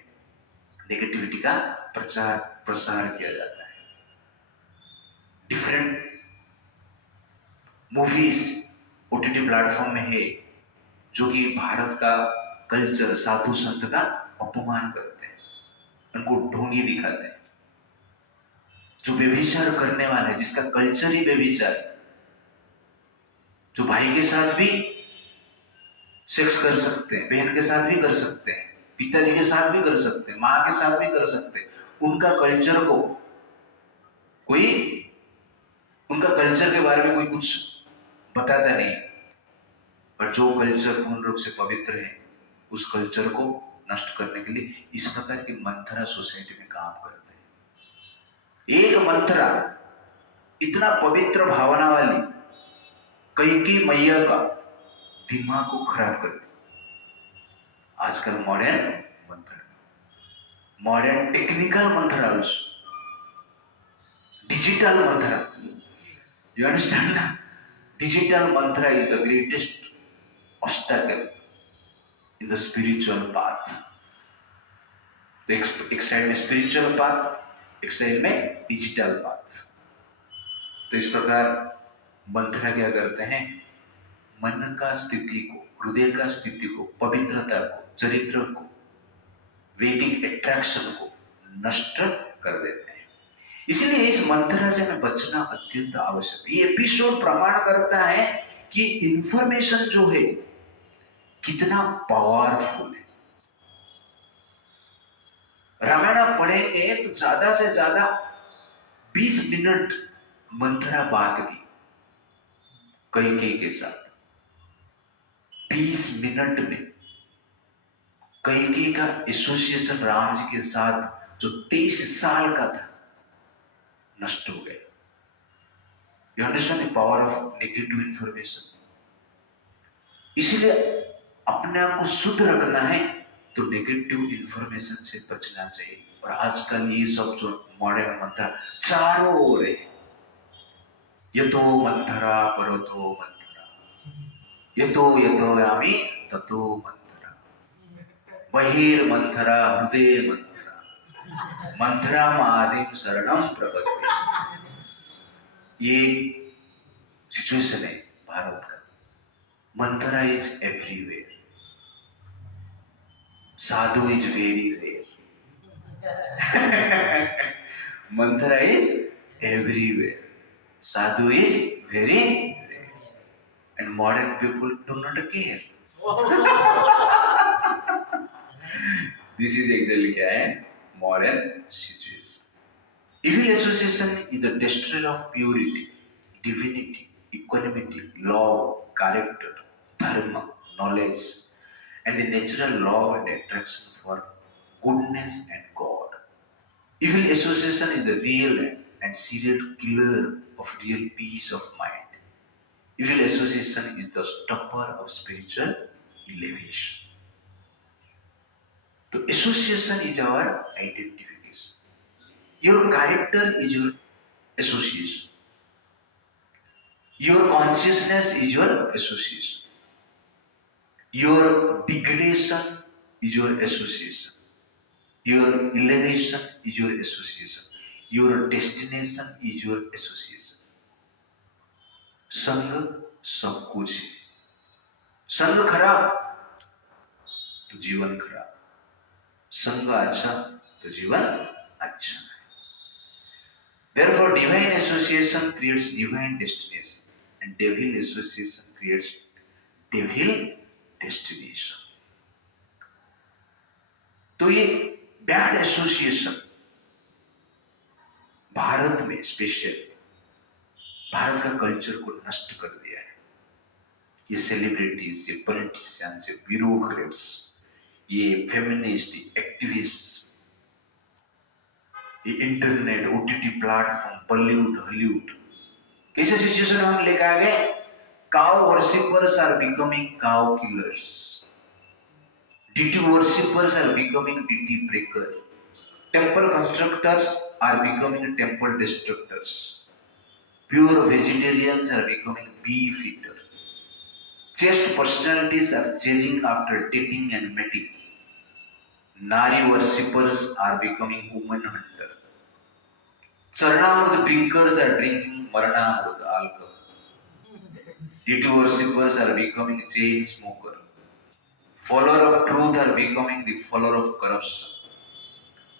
नेगेटिविटी का प्रचार प्रसार किया जाता है। डिफरेंट मूवीज ओटीटी प्लेटफॉर्म में है जो कि भारत का कल्चर, साधु संत का अपमान करते हैं, उनको ढोंगी दिखाते हैं। जो व्यभिचार करने वाले, जिसका कल्चर ही व्यभिचार, जो भाई के साथ भी सेक्स कर सकते हैं, बहन के साथ भी कर सकते हैं, पिताजी के साथ भी कर सकते हैं, माँ के साथ भी कर सकते हैं, उनका कल्चर को कोई, उनका कल्चर के बारे में कोई कुछ बताता नहीं। पर जो कल्चर पूर्ण रूप से पवित्र है, उस कल्चर को नष्ट करने के लिए इस प्रकार की मंथरा सोसाइटी में काम करते हैं। एक मंथरा इतना पवित्र भावना वाली कैकेयी मैया का दिमाग को खराब कर दिया। आजकल मॉडर्न मंत्र, मॉडर्न टेक्निकल मंत्र, डिजिटल मंत्र, यू अंडरस्टैंड ना? डिजिटल मंत्र is the greatest obstacle in the spiritual path. तो एक साइड में स्पिरिचुअल पाथ, एक साइड में डिजिटल पाथ। तो इस प्रकार मंत्र क्या करते हैं? मन का स्थिति को, हृदय का स्थिति को, पवित्रता को, चरित्र को, वैदिक अट्रैक्शन को नष्ट कर देते हैं। इसलिए इस मंत्र से हमें बचना अत्यंत आवश्यक है। ये एपिसोड प्रमाण करता है कि इंफॉर्मेशन जो है कितना पावरफुल है। रामायण पढ़ेंगे तो ज्यादा से ज्यादा 20 मिनट मंथरा बात की कैकेयी के साथ। 20 मिनट में कैकेयी का एसोसिएशन राम जी के साथ जो 23 साल का था, नष्ट हो गया। You understand the power of negative information? इसलिए अपने आप को शुद्ध रखना है तो नेगेटिव इंफॉर्मेशन से बचना चाहिए। और आजकल ये सब जो मॉडर्न मंत्र चारों ओर है, यतो मंथरा परतो मंथरा, यतो यामी ततो मंथरा, बहिर्मंथरा हृदय मंथरा, मंथरा मादिम शरणम प्रपद्ये। ये सिचुएशन है भारत का। Manthara is everywhere, sadhu is very rare. Manthara is everywhere, sadhu is very rare, and modern people do not care. This is actually क्या है, modern situation. Evil association is the destroyer of purity, divinity, equanimity, love, character, dharma, knowledge and the natural law and attraction for goodness and God. Evil association is the real and serial killer of real peace of mind. Evil association is the stopper of spiritual elevation. So association is our identification. Your character is your association. Your consciousness is your association. Your degradation is your association. Your elevation is your association. Your destination is your association. संग सब कुछ है। संग खराब तो जीवन खराब, संग अच्छा तो जीवन अच्छा है। Therefore, divine association creates divine destination, and devil association creates devil destination. तो ये बैड एसोसिएशन भारत में स्पेशल भारत का कल्चर को नष्ट कर दिया है। ये सेलिब्रिटीज, ये पॉलिटिशियंस, ये ब्यूरोक्रेट्स, ये फेमिनिस्ट एक्टिविस्ट, ये internet, OTT platform, Bollywood, Hollywood, कैसे सिचुएशन में हम लेकर आ गए? Cow worshippers are becoming cow killers, deity worshippers are becoming deity breakers, temple constructors are becoming temple destructors, pure vegetarians are becoming beef eaters, chaste personalities are chasing after dating and mating, nari worshippers are becoming woman hunter, charnamrut drinkers are drinking maranamrut alcohol, deity worshippers are becoming chain smoker, follower of truth are becoming the follower of corruption,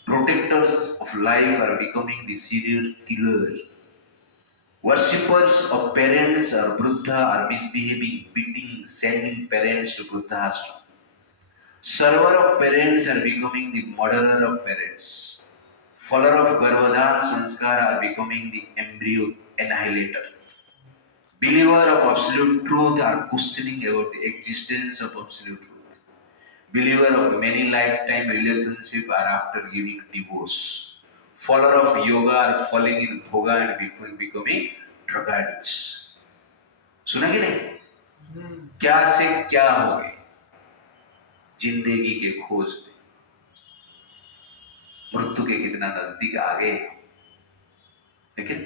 protectors of life are becoming the serial killers, worshippers of parents or Buddha are misbehaving, beating, sending parents to Buddhashram, server of parents are becoming the murderer of parents, follower of Garbhodhan Sanskar are becoming the embryo annihilator, believer of absolute truth are questioning about the existence of absolute truth, believer of many lifetime relationship are after giving divorce, follower of yoga are falling in bhoga and becoming drug addicts. सुना कि नहीं? क्या से क्या हो गए जिंदगी के खोज में, मृत्यु के कितना नजदीक आ गए, लेकिन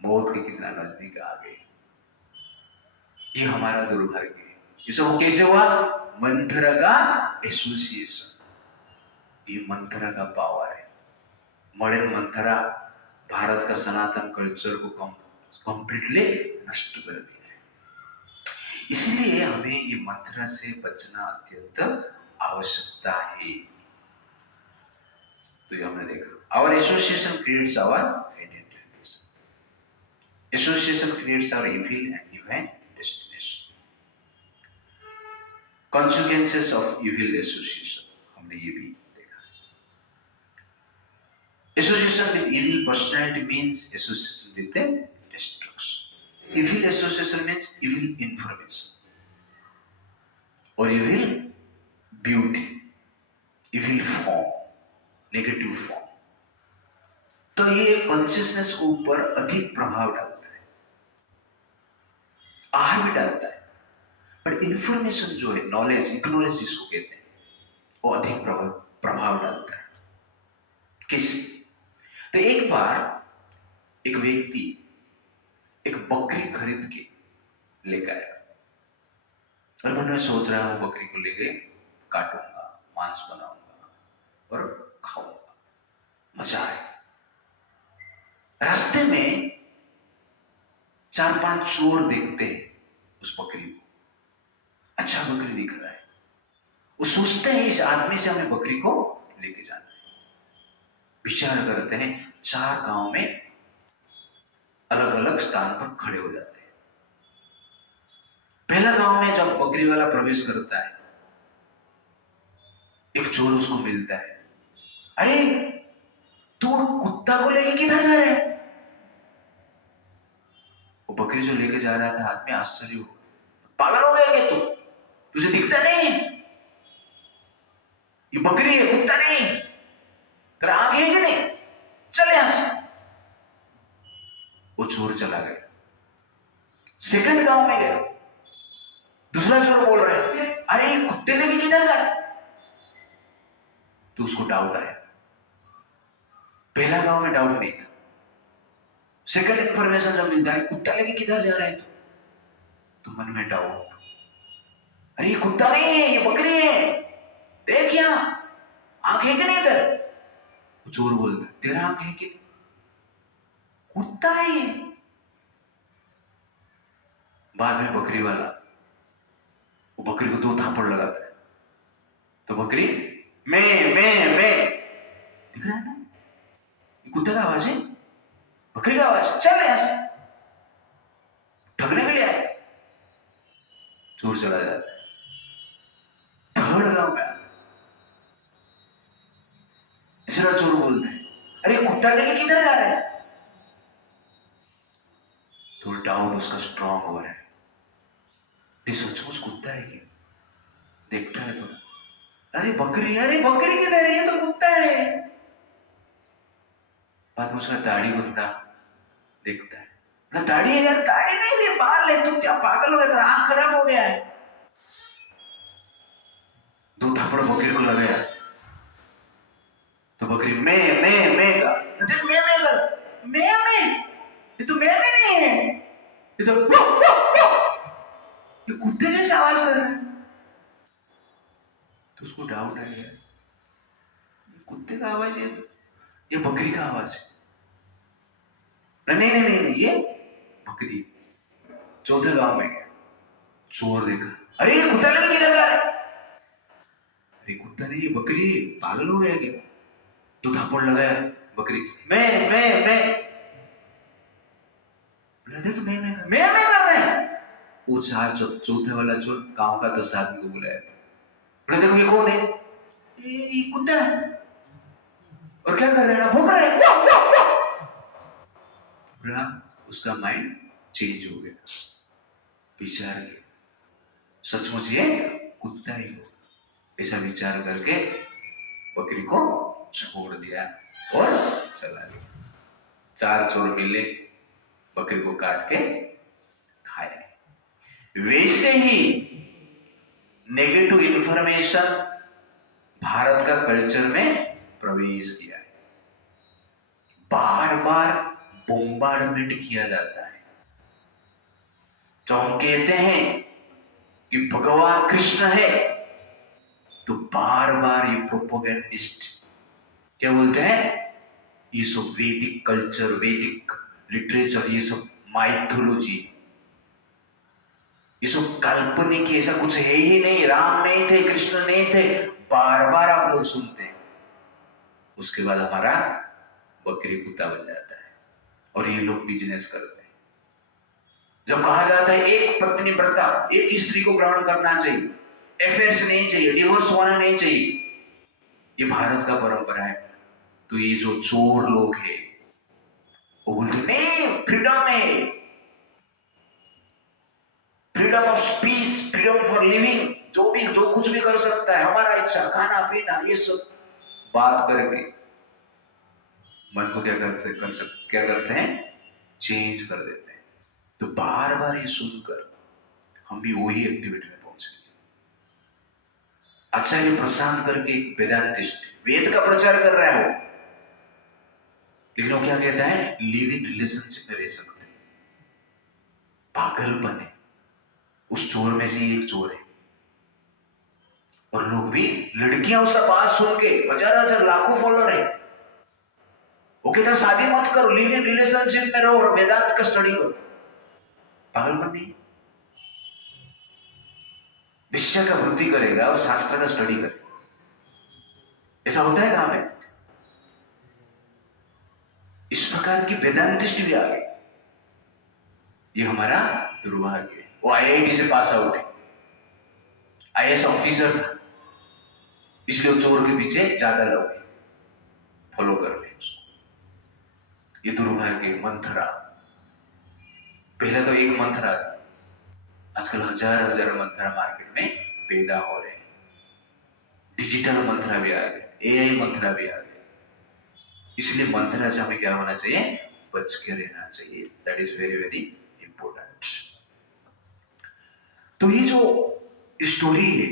मौत के कितना नजदीक आ गए। ये हमारा दुर्भाग्य है। ये सब कैसे हुआ? मंत्र का एसोसिएशन, ये मंत्र का पावर है। मॉडर्न मंत्रा भारत का सनातन कल्चर को कंप्लीटली नष्ट कर दिया है। इसलिए हमें ये मंत्र से बचना अत्यंत आवश्यकता है। तो ये हमने देखा, our association creates our identification, association creates our evil and divine destination. Consequences of evil association, हमने ये भी देखा। Association with evil personality means association with the destruction. Evil association means evil information or evil beauty, evil form, negative form. तो ये consciousness के ऊपर अधिक प्रभाव डालता है, आहार भी डालता है, बट इंफॉर्मेशन जो है, नॉलेज, इग्नोरेंस जिसको कहते हैं, वो अधिक प्रभाव डालता है। किस? तो एक बार एक व्यक्ति एक बकरी खरीद के लेकर आया और मन में सोच रहा है वो बकरी को लेके काटूंगा, मांस बनाऊंगा और खाऊंगा, मजा आए। रास्ते में 4-5 चोर देखते हैं उस बकरी को, अच्छा बकरी दिख रहा है, वो सोचते हैं इस आदमी से हमें बकरी को लेके जाना है। विचार करते हैं, 4 गांव में अलग अलग स्थान पर खड़े हो जाते हैं। पहला गांव में जब बकरी वाला प्रवेश करता है, एक चोर उसको मिलता है। अरे तू कुत्ता को लेके किधर जा रहा है? वो बकरी जो लेके जा रहा था, आदमी आश्चर्य हो, पागल हो गया क्या तू? तुझे दिखता नहीं? ये बकरी है, कुत्ता नहीं। तेरा आंख है कि नहीं? चल यहां से। वो चोर चला गया। सेकंड गांव में गया, दूसरा चोर बोल रहा है, अरे ये कुत्ते लेके किधर जा? तो उसको डाउट आया। पहला गांव में डाउट नहीं था, सेकंड इंफॉर्मेशन जब मिलता है कुत्ता लेके किधर जा रहा है तो मन में डाउट, अरे ये कुत्ता नहीं है, ये बकरी है, देख यहां आंख है कि नहीं? इधर चोर बोलता, तेरा आंख है कि? कुत्ता है ये। बाद में बकरी वाला वो बकरी को 2 थापड़ लगाता है, तो बकरी मैं दिख रहा है ना, ये कुत्ते का आवाज है, बकरी का आवाज, चल यहां से, ठगने के लिए आए। चोर चला जाता है। थर्ड गांव में तीसरा चोर बोलता है, अरे कुत्ता लेके किधर जा रहा है? तो डाउट उसका स्ट्रांग हो रहा है, ये सचमुच कुत्ता है क्या? देखता है थोड़ा, अरे बकरी किधर है? ये तो कुत्ता है। बाद में उसका दाढ़ी को थोड़ा देखता है, ना दाढ़ी है यार, दाढ़ी नहीं रे, बाल है, तुम क्या पागल हो गया? तेरा आंख खराब हो गया है। 2 थप्पड़ बकरी को लगाया, तो बकरी मैं का, देख मैं कर, मैं ये तो मैं नहीं है, ये तो ये कुत्ते जैसे आवाज कर रहा है। तो उसको डाउट आ गया, कुत्ते का आवाज है, ये बकरी का आवाज है। नहीं, ये बकरी। चौथे गांव में गया, चोर देखा, अरे ये कुत्ता लेके किधर जा रहा है? अरे कुत्ता नहीं, ये बकरी, पागल हो गया क्या? 2 थप्पड़ लगाया, बकरी मैं देख मैं कर रहे हैं। वो चौथे वाला चोर गांव का 10 आदमी को बुलाया, देखो ये कौन है? ये कुत्ता है, और क्या कर रहे हैं? भूख रहे हैं। उसका माइंड चेंज हो गया, विचार किया, सचमुच ये कुत्ता ही हो, ऐसा विचार करके बकरी को छोड़ दिया और चला गया। 4 चोर मिले, बकरी को काट के खाए। वैसे ही नेगेटिव इंफॉर्मेशन भारत का कल्चर में प्रवेश किया है। बार बार बोम्बार्डमेंट किया जाता है। तो हम कहते हैं कि भगवान कृष्ण है, तो बार बार ये प्रोपोगेंडिस्ट क्या बोलते हैं? ये सब वैदिक कल्चर, वैदिक लिटरेचर, ये सब माइथोलॉजी, ये सब काल्पनिक, ऐसा कुछ है ही नहीं, राम नहीं थे, कृष्ण नहीं थे, बार बार आप लोग सुनते हैं। उसके बाद हमारा बकरी कुत्ता बन जाता है और ये लोग बिजनेस करते हैं। जब कहा जाता है एक पत्नी प्रथा, एक स्त्री को ग्रहण करना चाहिए, अफेयर्स नहीं चाहिए, डिवोर्स होना नहीं चाहिए, ये भारत का परंपरा है, तो ये जो चोर लोग हैं वो बोलते नहीं, फ्रीडम है, freedom of speech, freedom for living, जो कुछ भी कर सकता है, हमारा इच्छा, खाना पीना, ये सब बात करके मन को क्या करते हैं? चेंज कर देते हैं। तो बार बार ये सुनकर हम भी वही एक्टिविटी में पहुंचे। अच्छा, ये प्रशांत करके एक वेदांतिस्ट वेद का प्रचार कर रहा है वो, लेकिन वो क्या कहता है? लिव इन रिलेशनशिप में रह सकते हैं। पागलपन है। उस चोर में से एक चोर है, और लोग भी, लड़कियां उसका बात सुन के, 1000 लाखों फॉलोअर है, वो कहता शादी मत करो, लिव इन रिलेशनशिप में रहो और वेदांत का स्टडी करो। पागलपन नहीं? विषय का वृद्धि करेगा और शास्त्र का स्टडी करेगा, ऐसा होता है कहां पे? इस प्रकार की वेदांतिस्ट भी आ गए। ये हमारा दुर्भाग्य है। वो IIT से पास आउट है, IAS ऑफिसर था, इसलिए वो चोर के पीछे ज्यादा लोग फॉलो कर रहे हैं उसको। ये दुर्भाग्य मंथरा, पहले तो एक मंथरा था, आजकल हजार हजार मंथरा मार्केट में पैदा हो रहे हैं। डिजिटल मंथरा भी आ गया, AI मंथरा भी आ गया, इसलिए मंथरा से हमें क्या होना चाहिए, बच के रहना चाहिए। That is very very important. तो ये जो स्टोरी है,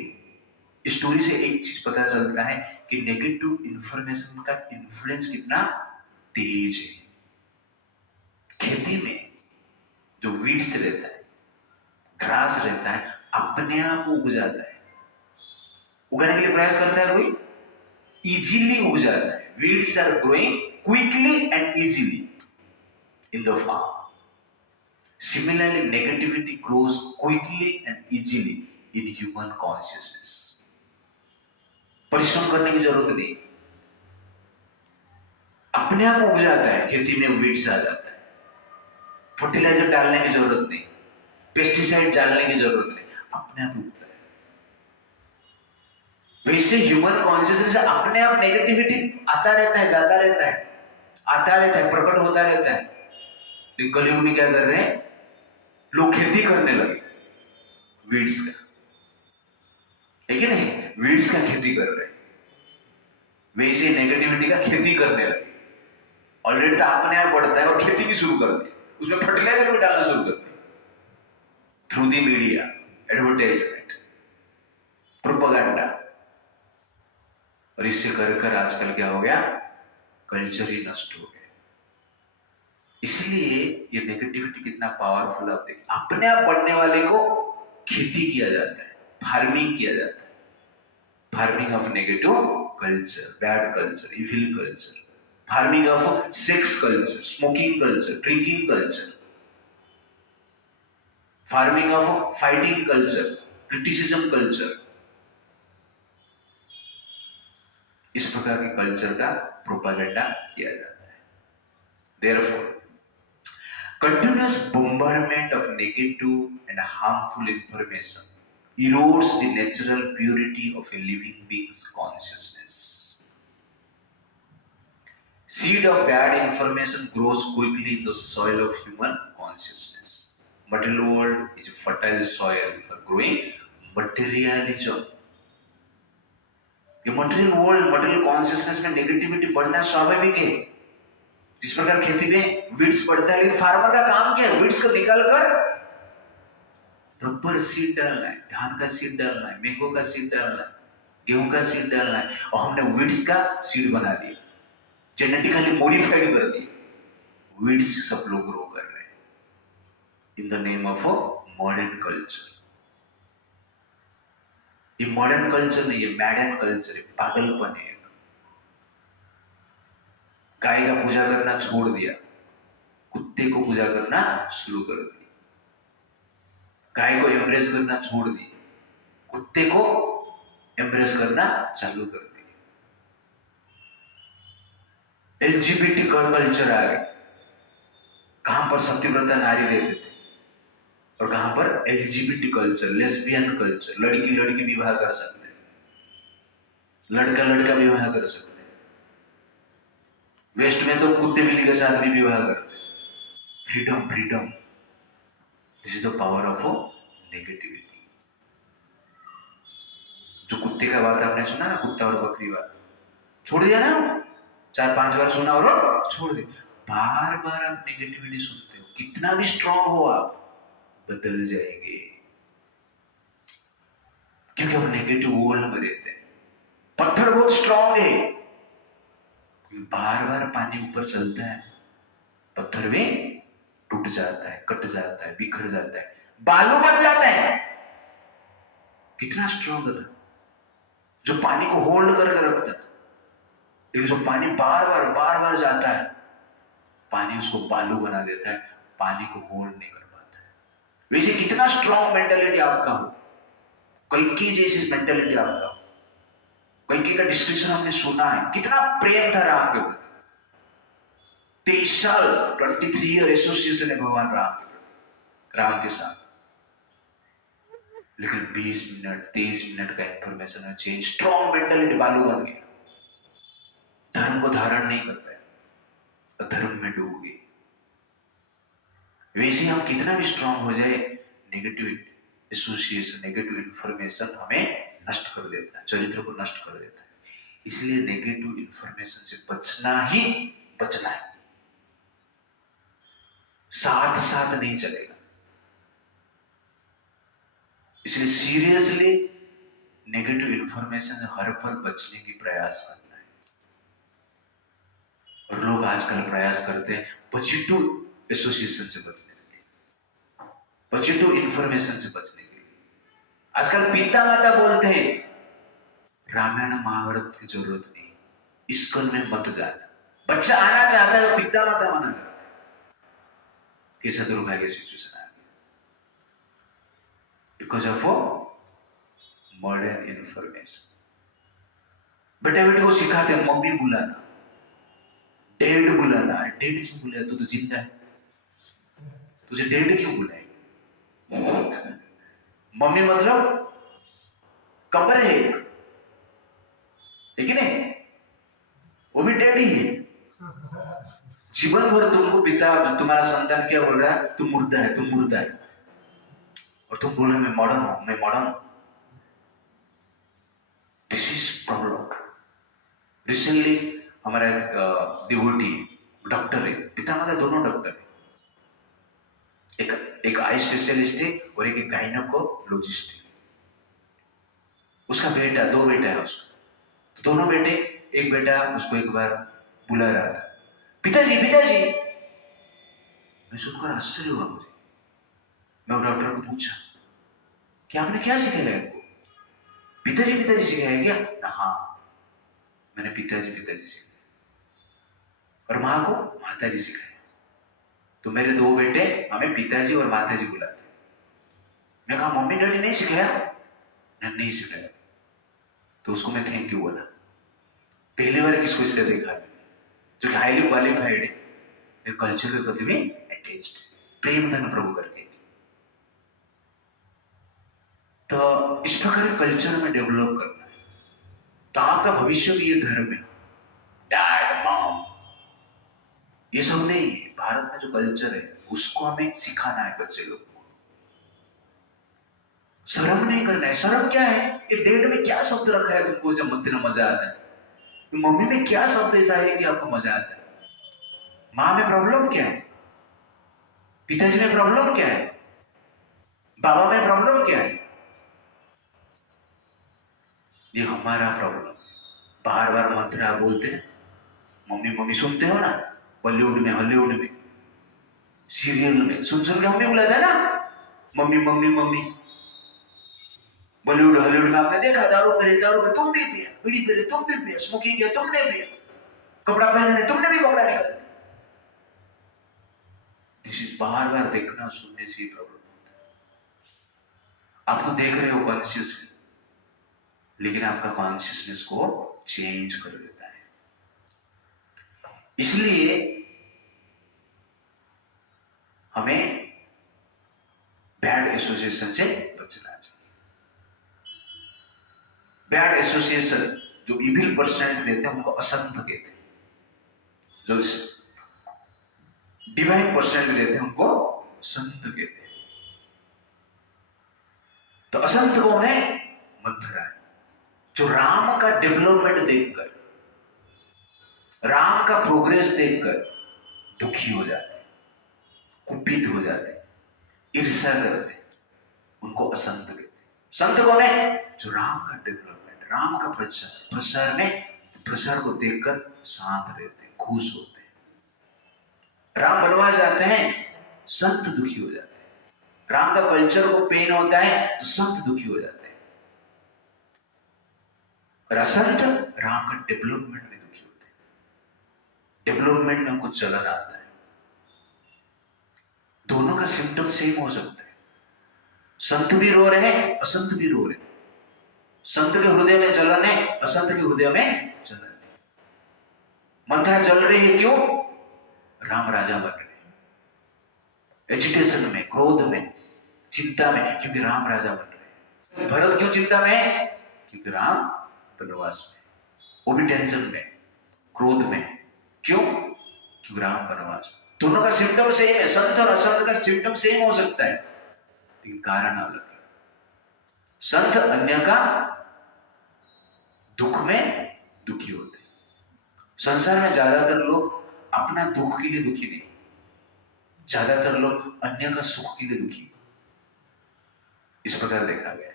स्टोरी से एक चीज पता चलता है कि नेगेटिव इंफॉर्मेशन का इन्फ्लुएंस कितना तेज है। खेती में जो वीड्स रहता है, ग्रास रहता है, अपने आप उग जाता है। उगाने के लिए प्रयास करता है कोई, इजीली उग जाता है। Weeds are growing quickly and easily in the farm. Similarly, negativity grows quickly and easily in human consciousness. परिश्रम करने की जरूरत नहीं, अपने आप उग जाता है। खेती में वीड्स आ जाता है, फर्टिलाइजर डालने की जरूरत नहीं, पेस्टिसाइड डालने की जरूरत नहीं, अपने आप उगता है। वैसे ह्यूमन कॉन्शियसनेस अपने आप नेगेटिविटी आता रहता है, जाता रहता है, आता रहता है, प्रकट होता रहता है। कलयुग में क्या कर रहे हैं लोग, खेती करने लगे वीड्स का, है कि नहीं, वीड्स का खेती कर रहे हैं, वैसे नेगेटिविटी का खेती करने लगे। ऑलरेडी तो अपने आप बढ़ता है और खेती भी शुरू कर दी, उसमें फर्टिलाइजर भी डालना शुरू कर दिया through the media, advertisement, propaganda. और इससे कर कर आजकल क्या हो गया, कल्चर ही नष्ट हो गया। इसलिए ये नेगेटिविटी कितना पावरफुल आप देखिए, अपने आप बढ़ने वाले को खेती किया जाता है, फार्मिंग किया जाता है, farming of negative culture, bad culture, evil culture, farming of sex culture, smoking culture, drinking culture, farming of fighting culture, criticism culture. इस प्रकार के कल्चर का प्रोपेगेंडा किया जाता है। Therefore, continuous bombardment of negative and harmful information erodes the natural purity of a living being's consciousness. Seed of bad information grows quickly in the soil of human consciousness. Material world is a fertile soil for growing materialism. ये material world, material consciousness में negativity बढ़ना स्वाभाविक है। जिस प्रकार खेती में weeds बढ़ता है, लेकिन फार्मर का काम क्या है, वीड्स को निकालकर प्रॉपर सीड डालना है, धान का सीड डालना है, मैंगो का सीड डालना है, गेहूं का सीड डालना है, और हमने वीड्स का सीड बना दिया, जेनेटिकली मॉडिफाइड कर दिया, वीड्स सब लोग ग्रो कर रहे हैं in the name of modern culture. ये मॉडर्न कल्चर नहीं, ये मैडर्न कल्चर है, पागलपन है। गाय का पूजा करना छोड़ दिया, कुत्ते को पूजा करना शुरू कर दिया, गाय को एम्ब्रेस करना छोड़ दी, कुत्ते को एम्ब्रेस करना चालू कर दिया। LGBT कल्चर आ गया, कहां पर सत्यव्रता नारी रहते थे और कहां पर LGBT कल्चर, लेस्बियन कल्चर, लड़की लड़की विवाह कर सकते, लड़का लड़का विवाह कर सकते। वेस्ट में तो कुत्ते बिल्ली के साथ भी विवाह करते। Freedom, freedom, this is the power of negativity. जो कुत्ते का बात आपने सुना ना, कुत्ता और बकरी बात, छोड़ दिया ना, 4-5 बार सुना और छोड़ दिया। बार बार आप नेगेटिविटी सुनते हो, कितना भी स्ट्रांग हो आप, बदल जाएंगे, क्योंकि आप नेगेटिव वर्ल्ड में रहते हैं। पत्थर बहुत स्ट्रांग है, बार बार पानी ऊपर चलता है, पत्थर में टूट जाता है, कट जाता है, बिखर जाता है, बालू बन जाता है। कितना स्ट्रांग था जो पानी को होल्ड करके रखता था, लेकिन जो पानी बार बार जाता है, पानी उसको बालू बना देता है, पानी को होल्ड नहीं कर पाता है। वैसे कितना स्ट्रांग मेंटालिटी आपका हो, कैकेयी जैसी मेंटालिटी आपका हो। कैकेयी का डिस्क्रिप्शन हमने सुना है, कितना प्रेम था राम के प्रति। 23 साल 23 ईयर एसोसिएशन है भगवान राम के साथ। लेकिन 20 मिनट 23 मिनट का इंफॉर्मेशन है, चेंज, स्ट्रॉन्ग मेंटलिटी बालू बन गया, धर्म को धारण नहीं कर पाए, धर्म में डूब गए। वैसे हम कितना भी स्ट्रॉन्ग हो जाए, नेगेटिव एसोसिएशन, नेगेटिव इंफॉर्मेशन हमें नष्ट कर देता है, चरित्र को नष्ट कर देता है। इसलिए नेगेटिव इंफॉर्मेशन से बचना ही बचना है, साथ साथ नहीं चलेगा। इसलिए सीरियसली नेगेटिव इंफॉर्मेशन से हर पल बचने की प्रयास करना है। और लोग आजकल प्रयास करते हैं पॉजिटिव एसोसिएशन से बचने के लिए, पॉजिटिव इंफॉर्मेशन से बचने के लिए। आजकल पिता माता बोलते हैं रामायण महाभारत की जरूरत नहीं, इस्कॉन में मत जाना। बच्चा आना चाहता है तो पिता माता मना करता है। कैसा दुर्भाग्य सिचुएशन आ गया बिकॉज ऑफ मॉडर्न इंफॉर्मेशन। बेटे बेटे को सिखाते हैं मम्मी बुलाना, डैड बुलाना। डैड क्यों बुलाया? तू तो जिंदा है, तुझे डैड क्यों बुलाए? मम्मी मतलब कब्र है एक, ठीक है नहीं? वो भी डैडी है। जीवन भर तुमको पिता, तुम्हारा संतान क्या बोल रहा है? तुम मुर्दा है, तुम मुर्दा है, और तुम बोल रहे मैं मॉडर्न हूं, मैं मॉडर्न हूं। This is problem. रिसेंटली हमारा डिवोटी डॉक्टर है, पिता माता दोनों डॉक्टर है, एक आई स्पेशलिस्ट है और एक गायनेकोलॉजिस्ट है। उसका बेटा, 2 बेटा है उसका, तो दोनों बेटे, एक बेटा उसको एक बार बुला रहा था, पिताजी पिताजी। मैं सुनकर आश्चर्य हुआ मुझे। मैं डॉक्टर को पूछा कि आपने क्या सिखाया इनको? पिताजी पिताजी सिखाया क्या? हाँ, मैंने पिताजी पिताजी सिखाया, और माँ को माताजी सिखाया। तो मेरे 2 बेटे हमें पिताजी और माताजी बुलाते। मैं कहा मम्मी डैडी नहीं सिखाया? नहीं सिखाया। तो उसको मैं थैंक यू बोला। पहली बार किसको इससे देखा है जो कि हाईली क्वालिफाइड है, कल्चर के प्रति भी अटैच्ड, प्रेम धन प्रभु करके। तो इस प्रकार कल्चर में डेवलप करना है, तो आपका भविष्य भी ये धर्म है। डैड मॉम ये सब नहीं, भारत में जो कल्चर है उसको हमें सिखाना है बच्चे लोग को। शर्म नहीं करना है। शर्म क्या है? कि डेड में क्या शब्द रखा है तुमको जब मजा आता है? मम्मी में क्या शब्द ऐसा है कि आपको मजा आता है? माँ में प्रॉब्लम क्या है? पिताजी में प्रॉब्लम क्या है? बाबा में प्रॉब्लम क्या है? ये हमारा प्रॉब्लम। बार बार मंत्र आप बोलते हैं, मम्मी मम्मी सुनते हो ना, बॉलीवुड में, हॉलीवुड में, सीरियल में सुन सुन के मम्मी बुलाता है ना, mummy mummy mummy. Bollywood Hollywood में आपने देखा, दारू पे तुम भी पिया, बीड़ी पे तुम भी पिया, स्मोकिंग किया तुमने पिया, कपड़ा पहने तुमने भी कपड़ा निकाल। बार बार देखना सुनने से ही प्रॉब्लम होता है। आप तो देख रहे हो कॉन्शियसली, लेकिन आपका कॉन्शियसनेस को चेंज कर देता है। इसलिए हमें बैड एसोसिएशन से बचना चाहिए। बैड एसोसिएशन, जो इविल पर्सन रहते हैं उनको असंत कहते हैं, जो डिवाइन पर्सन रहते हैं उनको संत कहते हैं। तो असंत कौन है? मंथरा है, जो राम का डेवलपमेंट देखकर, राम का प्रोग्रेस देखकर दुखी हो जाते, कुपित हो जाते, ईर्ष्या करते, उनको असंत कहते हैं। संत कौन है? जो राम का डेवलपमेंट, राम का प्रसार को देखकर शांत रहते, खुश होते हैं। राम बनवास जाते हैं, संत दुखी हो जाते हैं। राम का कल्चर को पेन होता है तो संत दुखी हो जाते हैं, और असंत राम का डेवलपमेंट में दुखी होते हैं। डेवलपमेंट में उनको चलन आता है। दोनों का सिम्टम सेम हो सकता है, संत भी रो रहे हैं, असंत भी रो रहे हैं। संत के हृदय में जलन है, असंत के हृदय में जलन है। मंथरा जल रही है, क्यों? राम राजा बन रहे हैं, एजिटेशन में, क्रोध में, चिंता में, क्योंकि राम राजा बन रहे हैं। भरत क्यों चिंता में है? क्योंकि राम वनवास में, वो भी टेंशन में, क्रोध में। क्यों? क्योंकि राम वनवास में। दोनों का सिम्टम सेम है, संत और असंत का सिम्टम सेम हो सकता है, लेकिन कारण अलग है। संत अन्य का दुख में दुखी होते हैं। संसार में ज्यादातर लोग अपना दुख के लिए दुखी नहीं, ज्यादातर लोग अन्य का सुख के लिए दुखी, इस प्रकार देखा गया है।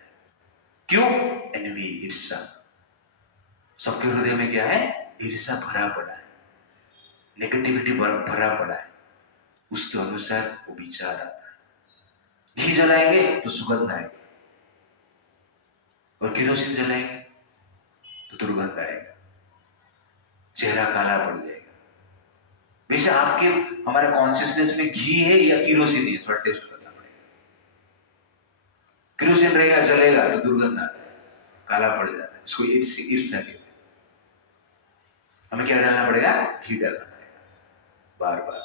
क्यों? एनवी, ईर्ष्या। सबके हृदय में क्या है? ईर्ष्या भरा पड़ा है, नेगेटिविटी भरा पड़ा है, उसके अनुसार वो विचार आता है। घी जलाएंगे तो सुगंध आएगी, और केरोसिन जलाएंगे तो दुर्गंध आएगा, चेहरा काला पड़ जाएगा। वैसे आपके हमारे कॉन्शियसनेस में घी है या केरोसिन है, थोड़ा टेस्ट करना पड़ेगा। केरोसिन रहेगा, जलेगा तो दुर्गंध आता है, काला पड़ जाता है, इसको ईर्ष्या कहते हैं। हमें क्या डालना पड़ेगा? घी डालना पड़ेगा बार बार।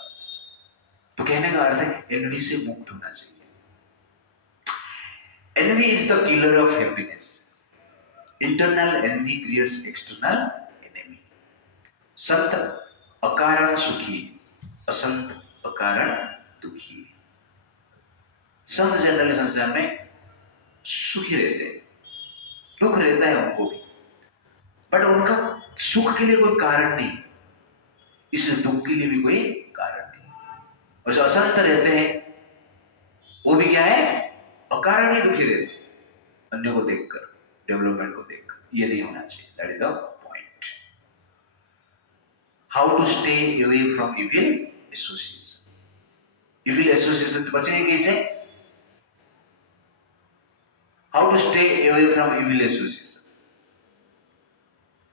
तो कहने का अर्थ है एनवी से मुक्त होना चाहिए। Envy is the killer of happiness. Internal envy creates external enemy. संत अकारण सुखी, असंत अकारण दुखी। संत जनरली संसार में सुखी रहते हैं, दुख रहता है उनको भी, बट उनका सुख के लिए कोई कारण नहीं, इसलिए दुख के लिए भी कोई कारण नहीं। और जो असंत रहते हैं वो भी क्या है? अकारण ही दुखी रहते हैं, अन्य को देखकर, डेवलपमेंट को देखकर। ये नहीं होना चाहिए। That is the point. How to stay away from evil association. Evil association से बचेंगे कैसे? How to stay away from evil association.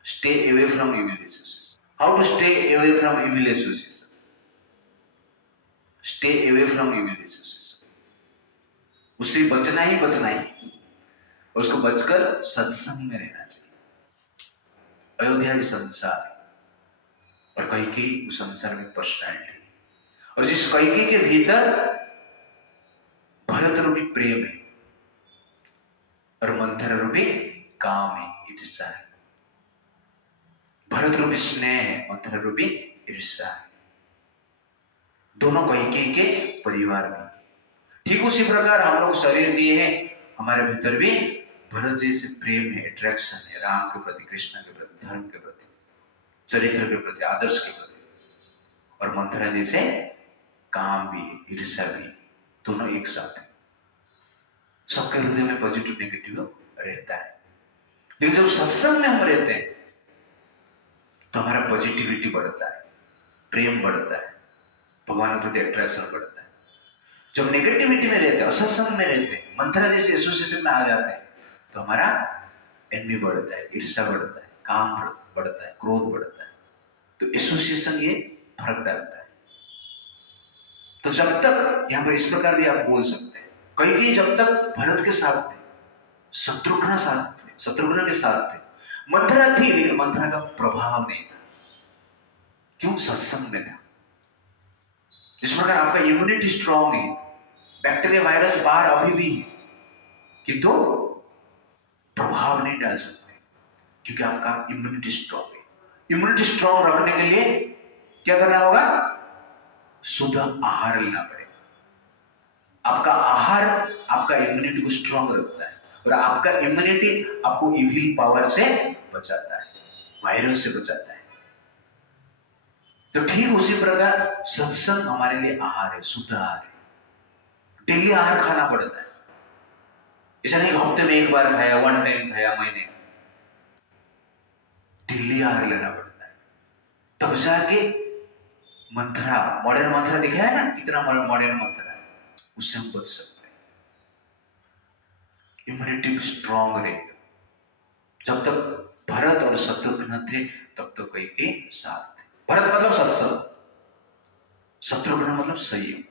Stay away from evil association. How to stay away from evil association. Stay away from evil association. उससे बचना ही बचना ही, उसको बचकर सत्संग में रहना चाहिए। अयोध्या भी संसार और कैकेयी उस संसार में पर्सनैलिटी, और जिस कैकेयी के भीतर भरत रूपी प्रेम है और मंथरा रूपी काम है, ईर्ष्या है। भरत रूपी स्नेह है, मंथरा रूपी ईर्ष्या है, दोनों कैकेयी के परिवार में। ठीक उसी प्रकार हम लोग शरीर दिए हैं, हमारे भीतर भी भरत जैसे प्रेम है, अट्रैक्शन है, राम के प्रति, कृष्ण के प्रति, धर्म के प्रति, चरित्र के प्रति, आदर्श के प्रति। और मंथरा जैसे काम भी है, ईर्ष्या भी, दोनों एक साथ है। सबके हृदय में पॉजिटिव नेगेटिव रहता है, लेकिन जब सत्संग में हम रहते हैं तो हमारा पॉजिटिविटी बढ़ता है, प्रेम बढ़ता है, भगवान के प्रति अट्रैक्शन बढ़ता है। जब नेगेटिविटी में रहते हैं, असत्संग में रहते हैं, मंथरा जैसे एसोसिएशन में आ जाते हैं, तो हमारा एनवी बढ़ता है, ईर्ष्या बढ़ता है, काम बढ़ता है, क्रोध बढ़ता है। तो एसोसिएशन ये फर्क डालता है। तो जब तक यहां पर इस प्रकार भी आप बोल सकते हैं, कैकेयी जब तक भरत के साथ थे, शत्रुघ्न के साथ थे, मंथरा थी, लेकिन मंथरा का प्रभाव नहीं था। क्यों? सत्संग में था। जिस प्रकार आपका इम्यूनिटी स्ट्रांग है, बैक्टीरिया वायरस बाहर अभी भी है, किंतु प्रभाव नहीं डाल सकते, क्योंकि आपका इम्यूनिटी स्ट्रांग है। इम्यूनिटी स्ट्रांग रखने के लिए क्या करना होगा? शुद्ध आहार लेना पड़ेगा। आपका आहार आपका इम्यूनिटी को स्ट्रांग रखता है, और आपका इम्यूनिटी आपको इविल पावर से बचाता है, वायरस से बचाता है। तो ठीक उसी प्रकार सत्संग हमारे लिए आहार है, शुद्ध आहार है। डेली आहार खाना पड़ता है, ऐसा नहीं हफ्ते में एक बार खाया, वन टाइम खाया, महीने में। डेली आहार लेना पड़ता है, तब जाके मंथरा, मॉडर्न मंथरा दिखा है ना, कितना मॉडर्न मंथरा है, उससे हम बच सकते हैं। इम्यूनिटी स्ट्रांग रहेगा। जब तक भरत और शत्रुघ्न थे तब तक कैकेयी साथ थे। भरत मतलब सत्संग, शत्रुघ्न मतलब संयम।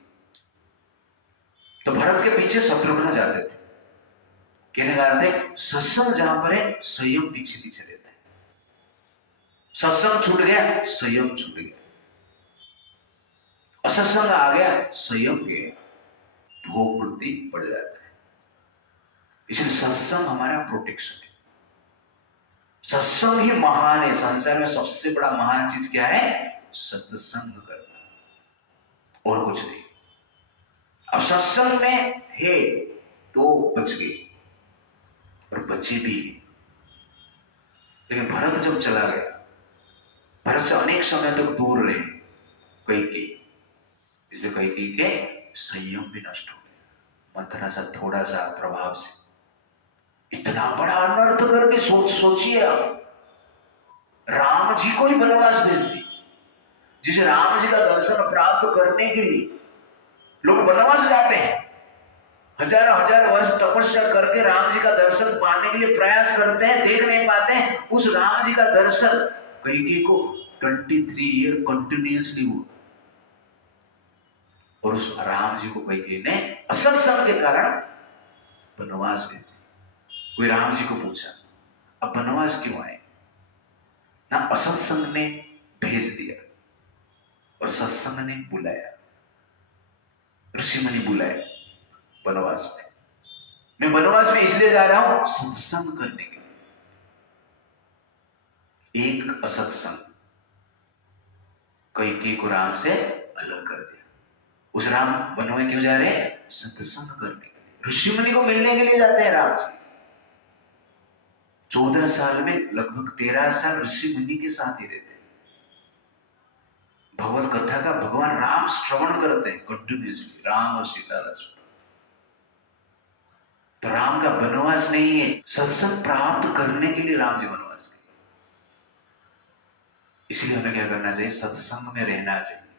तो भरत के पीछे शत्रुघ्न जाते थे। कहने का अर्थ है सत्संग जहां पर है, संयम पीछे पीछे रहता है। सत्संग छूट गया, संयम छूट गया। असत्संग आ गया, संयम गया, भोग वृत्ति बढ़ जाता है। इसलिए सत्संग हमारा प्रोटेक्शन है। सत्संग ही महान है। संसार में सबसे बड़ा महान चीज क्या है? सत्संग करना, और कुछ नहीं। अब सत्संग में है तो बच गए, और बचे भी। लेकिन भरत जब चला गया, भरत से अनेक समय तक दूर रहे कैकेयी, इसलिए कैकेयी के संयम भी नष्ट हो गया। मंथरा सा थोड़ा सा प्रभाव से इतना बड़ा अनर्थ करके सोचिए आप, राम जी को ही वनवास भेज दी। जिसे राम जी का दर्शन प्राप्त करने के लिए लोग वनवास जाते हैं, हजारों हजार वर्ष तपस्या करके राम जी का दर्शन पाने के लिए प्रयास करते हैं, देख नहीं पाते हैं। उस राम जी का दर्शन कैकेयी को 23 ईयर कंटिन्यूअसली हुआ, और उस राम जी को कैकेयी ने असत्संग के कारण वनवास भेज दिया। कोई राम जी को पूछा, अब वनवास क्यों आए? ना असत्संग ने भेज दिया और सत्संग ने बुलाया, ऋषि मुनि बुलाए वनवास में। मैं वनवास में इसलिए जा रहा हूं सत्संग करने के लिए। एक असत्संग कैकेयी को राम से अलग कर दिया। उस राम वन में क्यों जा रहे हैं? सत्संग करने के लिए, ऋषि मुनि को मिलने के लिए जाते हैं राम जी। 14 साल में लगभग 13 साल ऋषि मुनि के साथ ही रहते हैं। भगवत कथा का भगवान राम श्रवण करते हैं कंटिन्यूअसली, राम और सीता लक्ष्मण। तो राम का वनवास नहीं है, सत्संग प्राप्त करने के लिए राम जी वनवास किए। इसलिए हमें क्या करना चाहिए? सत्संग में रहना चाहिए।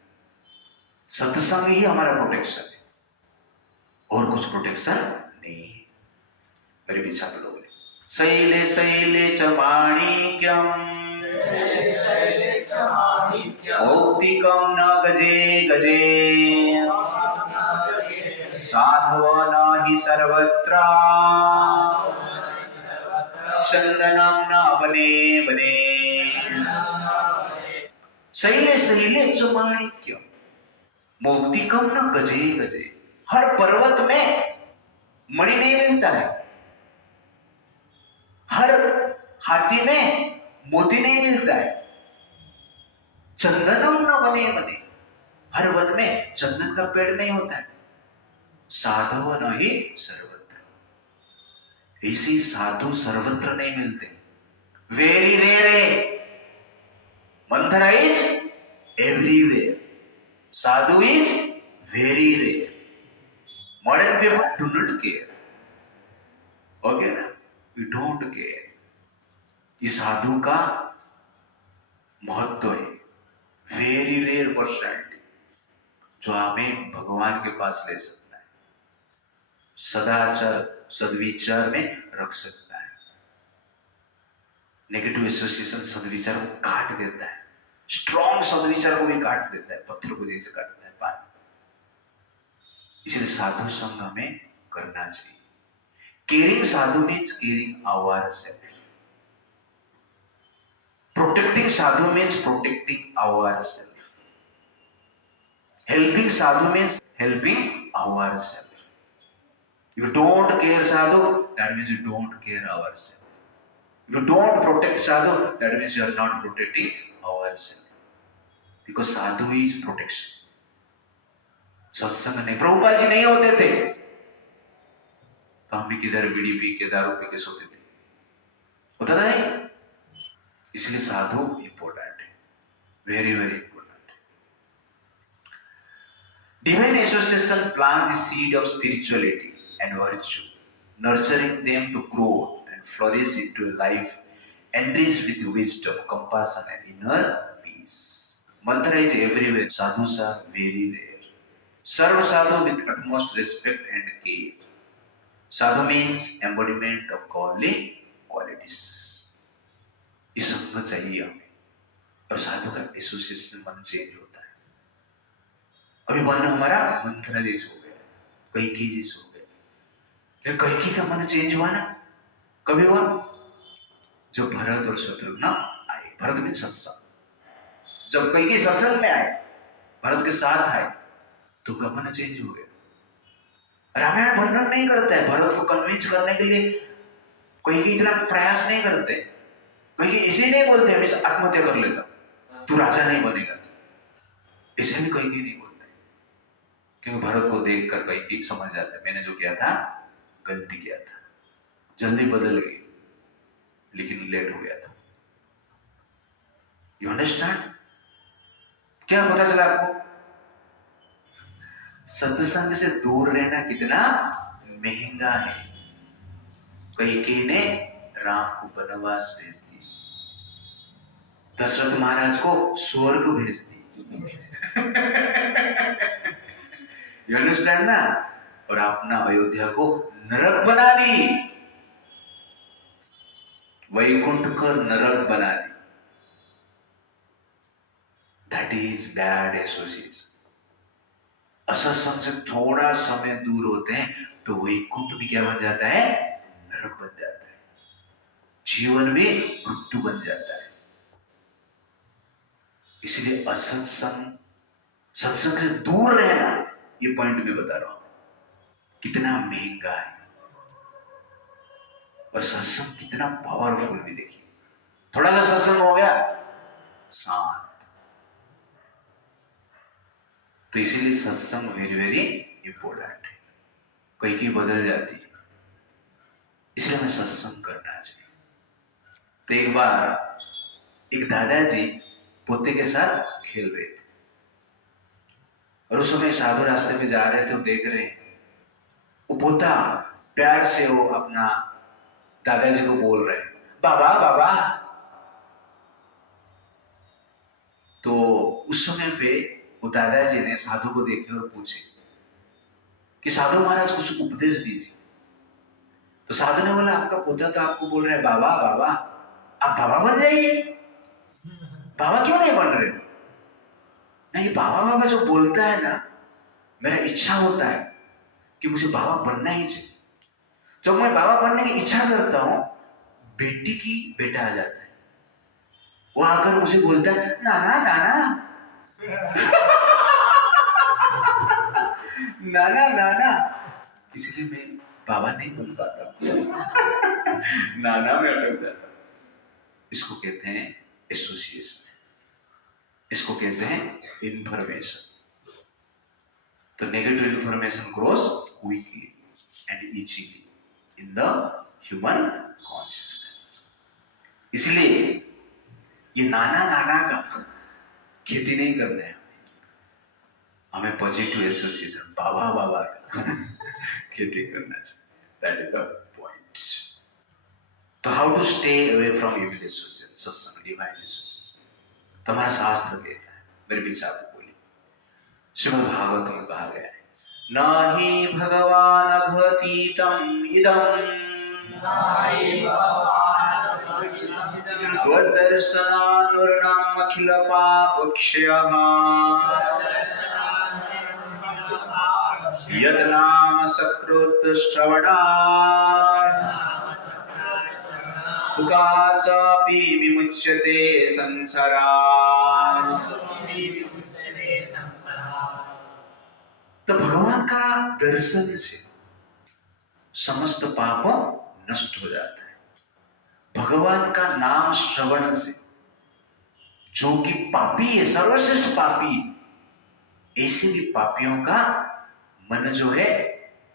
सत्संग ही हमारा प्रोटेक्शन है, और कुछ प्रोटेक्शन नहीं है। मेरे पीछे आप लोग शैले शैले च माणिक्यम मौक्तिकम न गजे गजे साधव न हि सर्वत्र चंदनम न बने बने। शैले शैले च माणिक्यम मौक्तिकम न गजे गजे। हर पर्वत में मणि नहीं मिलता है, हर हाथी में मोती नहीं मिलता है। चंदनम न बने बने, हर वन में चंदन का पेड़ नहीं होता है। साधव न ही सर्वत्र, इसी साधु सर्वत्र नहीं मिलते, वेरी रेयर है। Manthara is everywhere, sadhu is very rare. Modern people do not care, okay ना? We don't care. ये साधु का महत्व है, वेरी रेयर पर्सनैलिटी जो हमें भगवान के पास ले सकता है, सदाचार सद्विचार में रख सकता है। नेगेटिव एसोसिएशन सद्विचार को काट देता है, स्ट्रॉन्ग सद्विचार को भी काट देता है, पत्थर को जैसे काटता है पानी। इसलिए साधु संग हमें करना चाहिए। Caring sadhu means caring ourselves, protecting sadhu means protecting ourselves, helping sadhu means helping ourselves. If you don't care sadhu, that means you don't care ourselves. If you don't protect sadhu, that means you are not protecting ourselves, because sadhu is protection. सत्संग नहीं, प्रभुपाद जी नहीं होते थे तो हम भी किधर बीड़ी P के दारू पी के सोते थे, होता था नहीं? इसलिए साधु इंपॉर्टेंट है, very very important. Divine association plant the seed of spirituality and virtue, nurturing them to grow and flourish into a life enriched with wisdom, compassion and inner peace. Manthara is everywhere, sadhus are very rare. Serve sadhu with utmost respect and care. Sadhu means embodiment of godly qualities. ये संगत चाहिए हमें, और साधु का association मन change होता है। अभी मन हमारा मंथरा जैसे हो गया, कैकेयी जैसे हो गया, लेकिन कैकेयी का मन चेंज हुआ ना, कभी हुआ? जब भरत और शत्रुघ्न आए, भरत में सत्संग, जब कैकेयी सत्संग में आए, भरत के साथ आए, तो उनका मन चेंज हो गया। रामायण वर्णन नहीं करता है, भरत को कन्विंस करने के लिए कोई की इतना प्रयास नहीं करते, कोई इसे नहीं बोलते मैं आत्महत्या कर लेता, तू राजा नहीं बनेगा, इसे भी कोई नहीं बोलते, क्योंकि भरत को देखकर कोई की समझ जाता है मैंने जो किया था गलती किया था, जल्दी बदल गई, लेकिन लेट हो गया था। You understand? क्या पता चला आपको? सत्संग से दूर रहना कितना महंगा है। कैकेयी ने राम को वनवास भेज दी, दशरथ महाराज को स्वर्ग भेज दी। यू अंडरस्टैंड ना? और अपना अयोध्या को नरक बना दी, वैकुंठ को नरक बना दी। That is bad association. असत्संग से थोड़ा समय दूर होते हैं तो वैकुंठ भी क्या बन जाता है? नरक बन जाता है, जीवन भी मृत्यु बन जाता है। इसलिए असत्संग, सत्संग से दूर रहना, ये पॉइंट में बता रहा हूं कितना महंगा है, और सत्संग कितना पावरफुल भी। देखिए थोड़ा सा सत्संग हो गया शांत, तो इसीलिए सत्संग वेरी वेरी इंपॉर्टेंट है। कोई की बदल जाती है, इसलिए हमें सत्संग करना चाहिए। तो एक बार एक दादाजी पोते के साथ खेल रहे थे, और उस समय साधु रास्ते में जा रहे थे, वो देख रहे हैं वो पोता प्यार से वो अपना दादाजी को बोल रहे बाबा बाबा। तो उस समय पे वो दादाजी ने साधु को देखे और पूछे कि साधु महाराज कुछ उपदेश दीजिए। तो साधु ने बोला आपका पोता तो आपको बोल रहा है बाबा बाबा, आप बाबा बन जाइए। बाबा क्यों नहीं बन रहे? नहीं, बाबा बाबा जो बोलता है ना, मेरा इच्छा होता है कि मुझे बाबा बनना ही चाहिए। जब मैं बाबा बनने की इच्छा करता हूं, बेटी की बेटा आ जाता है, वो आकर मुझे बोलता है नाना नाना नाना नाना, इसलिए मैं बाबा नहीं बोल पाता नाना में अटक जाता। इसको कहते हैं एसोसिएशन, इसको कहते हैं इंफॉर्मेशन। तो negative information grows quickly and easily in the human consciousness. इसलिए ये नाना नाना का खेती नहीं करना है, हमें पॉजिटिव एसोसिएशन बाबा बाबा खेती करना चाहिए। That is the point. तो how to stay away from evil association, satsang, divine association. तुम्हारा शास्त्र कहता है, मेरे पीछे आपको बोली, श्रीमद् भागवत में कहा गया है नाहि भगवान अघतीतम इदम त्वदर्शनानुर्णाम अखिल पापक्षयः यद नाम सकृत श्रवणात् तुकासापि विमुच्यते संसारात्। तो भगवान का दर्शन से समस्त पाप नष्ट हो जाता है। भगवान का नाम श्रवण से, जो कि पापी है, सर्वश्रेष्ठ पापी, ऐसे भी पापियों का मन जो है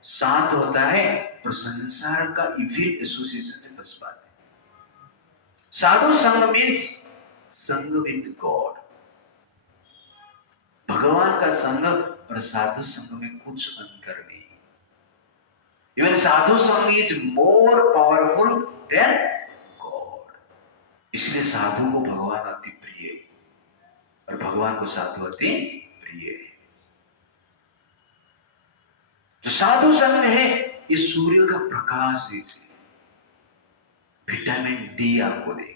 शांत होता है और संसार का इविल एसोसिएशन से बच पाते हैं। साधु संग मीन्स संग विद गॉड। भगवान का संग और साधु संग में कुछ अंतर नहीं। Even Sadhu sang is more powerful than God. इसलिए साधु को भगवान अति प्रिय है और भगवान को साधु अति प्रिय है। जो साधु संग है ये सूर्य का प्रकाश जैसे विटामिन डी आपको देंगे।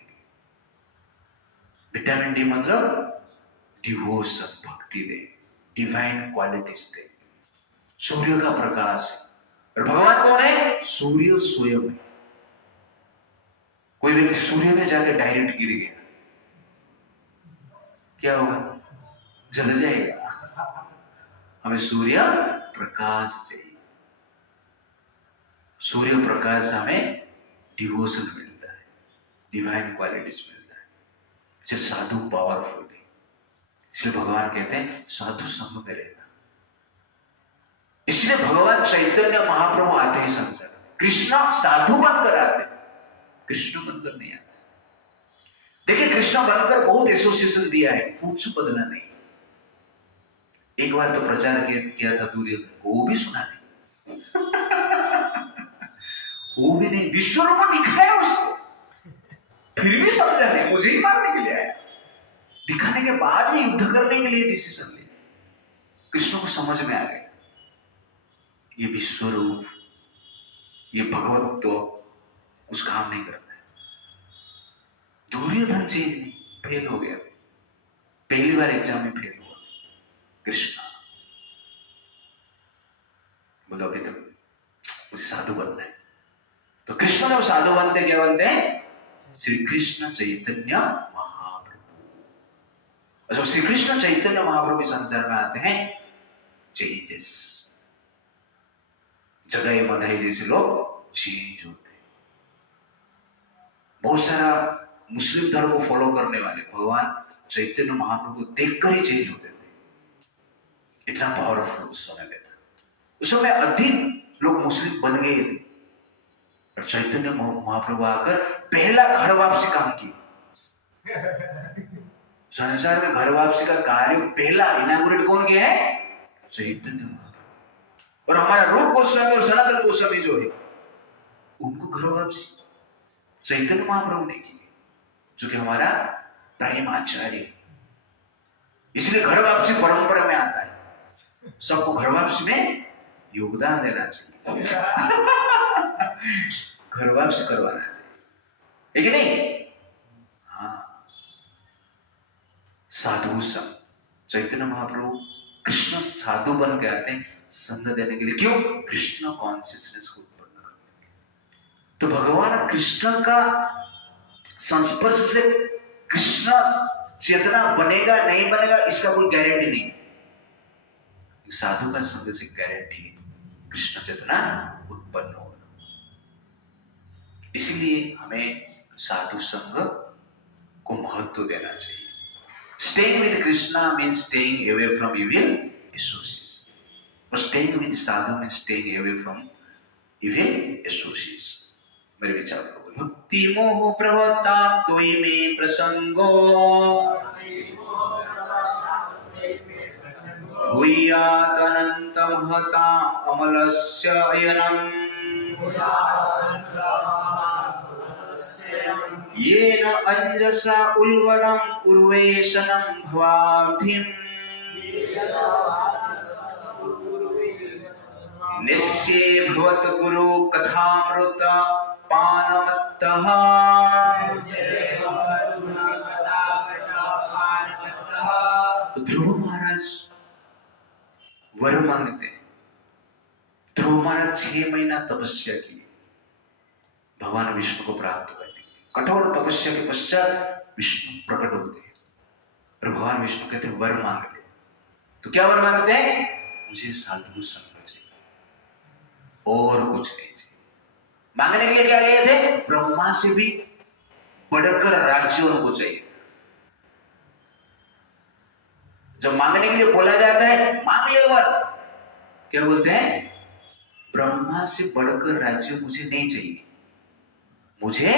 विटामिन डी मतलब डिवोशन, भक्ति दे, डिवाइन क्वालिटीज दे। सूर्य का प्रकाश है और भगवान कौन है? सूर्य स्वयं है। कोई व्यक्ति सूर्य में जाकर डायरेक्ट गिर गया, क्या होगा? जल जाएगा। हमें सूर्य प्रकाश चाहिए। सूर्य प्रकाश से हमें डिवोशन मिलता है, डिवाइन क्वालिटीज मिलता है। इसलिए साधु पावरफुल है। इसलिए भगवान कहते हैं साधु संग में रहना। इसलिए भगवान चैतन्य महाप्रभु आते ही संसार, कृष्ण साधु बनकर आते, कृष्ण बनकर नहीं आते। देखिए कृष्ण बनकर बहुत एसोसिएशन दिया है, कुछ बदला नहीं। एक बार तो प्रचार किया था दुर्योधन को, वो भी सुना नहीं वो भी नहीं, विश्व रूप दिखाया उसको, फिर भी समझा नहीं, मुझे ही मारने के लिए आया। दिखाने के बाद भी युद्ध करने के लिए डिसीजन लिया। कृष्ण को समझ में आ गया ये विश्व रूप, ये भगवत्व कुछ काम नहीं करता है। दुर्योधन जी फेल हो गया, पहली बार एग्जाम में फेल हुआ। कृष्ण बोलो अभी तक मुझे साधु बनना है। तो कृष्ण जब साधु बनते क्या बनते हैं? श्री कृष्ण चैतन्य महाप्रभु। और जब श्री कृष्ण चैतन्य महाप्रभु संसार में आते हैं, चेंजेस, जगह मधाई जैसे लोग चेंज होते हैं। बहुत सारा मुस्लिम धर्म को फॉलो करने वाले भगवान चैतन्य महाप्रभु को देखकर ही चेंज होते थे। इतना पावरफुल उस समय में था। उस समय अधिक लोग मुस्लिम बन गए थे, और चैतन्य महाप्रभु आकर पहला घर वापसी काम किया। संसार में घर वापसी का कार्य पहला इनागुरेट कौन किया है? चैतन्य महाप्रभु। और हमारा रूप गोस्वामी और सनातन गोस्वामी जो है, उनको घर वापसी चैतन्य महाप्रभु ने की, जो कि हमारा प्रेम आचार्य। इसलिए घर वापसी परंपरा में आता है, सबको घर वापसी में योगदान देना चाहिए, घर वापसी करवाना चाहिए, है कि नहीं? हाँ, साधु संग। चैतन्य महाप्रभु कृष्ण साधु बन के आते हैं संग देने के लिए। क्यों? कृष्ण कॉन्शियसनेस को उत्पन्न करने के लिए। तो भगवान कृष्ण का संस्पर्श से कृष्ण चेतना बनेगा नहीं बनेगा इसका कोई गारंटी नहीं। साधु का संग से गारंटी है कृष्ण चेतना उत्पन्न होगा। इसलिए हमें साधु संग को महत्व देना चाहिए। Staying with Krishna means staying away from evil associates. और staying with sadhu means staying away from evil associates. मेरे विचार को बोलो। भक्ति मोह प्रवताम तोई में प्रसंगो भूयात अनंत महताम अमलस्य अयनम् येन अंजसा उल्वलम् उर्वेशनं भवाब्धिम् निश्चे भवत गुरु कथामृत पानमत्तः। ध्रुव महाराज वर मांगते। ध्रुव महाराज 6 महीना तपस्या की भगवान विष्णु को प्राप्त करने। कठोर तपस्या के पश्चात विष्णु प्रकट होते हैं और भगवान विष्णु कहते हैं वर मांग ले। तो क्या वर मांगते हैं? मुझे साधु संग चाहिए और कुछ नहीं चाहिए। मांगने के लिए क्या गए थे? ब्रह्मा से भी बढ़कर राज्य उनको चाहिए। जब मांगने के लिए बोला जाता है मांग ले वर, क्या बोलते हैं? ब्रह्मा से बढ़कर राज्य मुझे नहीं चाहिए, मुझे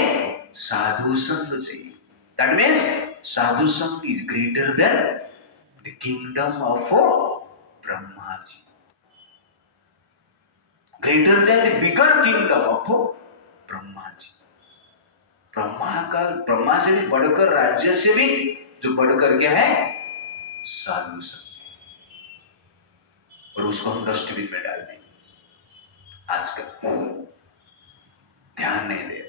साधु संग चाहिए। That means साधु संग is greater than the kingdom of Brahma ji, greater than the bigger kingdom of Brahma ji। Brahma से भी बढ़कर, राज्य से भी जो बढ़कर क्या है? साधु संग। और उसको हम डस्टबिन में डाल दें। आजकल ध्यान नहीं दे रहे,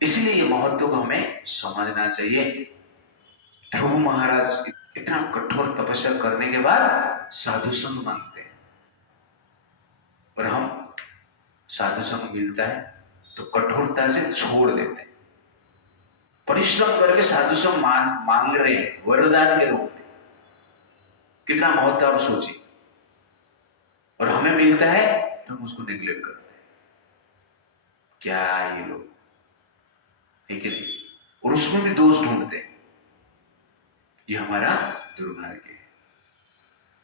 इसलिए ये महत्व को हमें समझना चाहिए। ध्रुव महाराज इतना कठोर तपस्या करने के बाद साधु संग मांगते हैं, और हम साधु संग मिलता है तो कठोरता से छोड़ देते हैं। परिश्रम करके साधु संग मांग रहे हैं वरदान के रूप में, कितना महत्व आप सोचिए। और हमें मिलता है तो हम उसको नेग्लेक्ट करते हैं। क्या ये लोग, है कि नहीं? और उसमें भी दोष ढूंढते हैं। ये हमारा दुर्भाग्य है।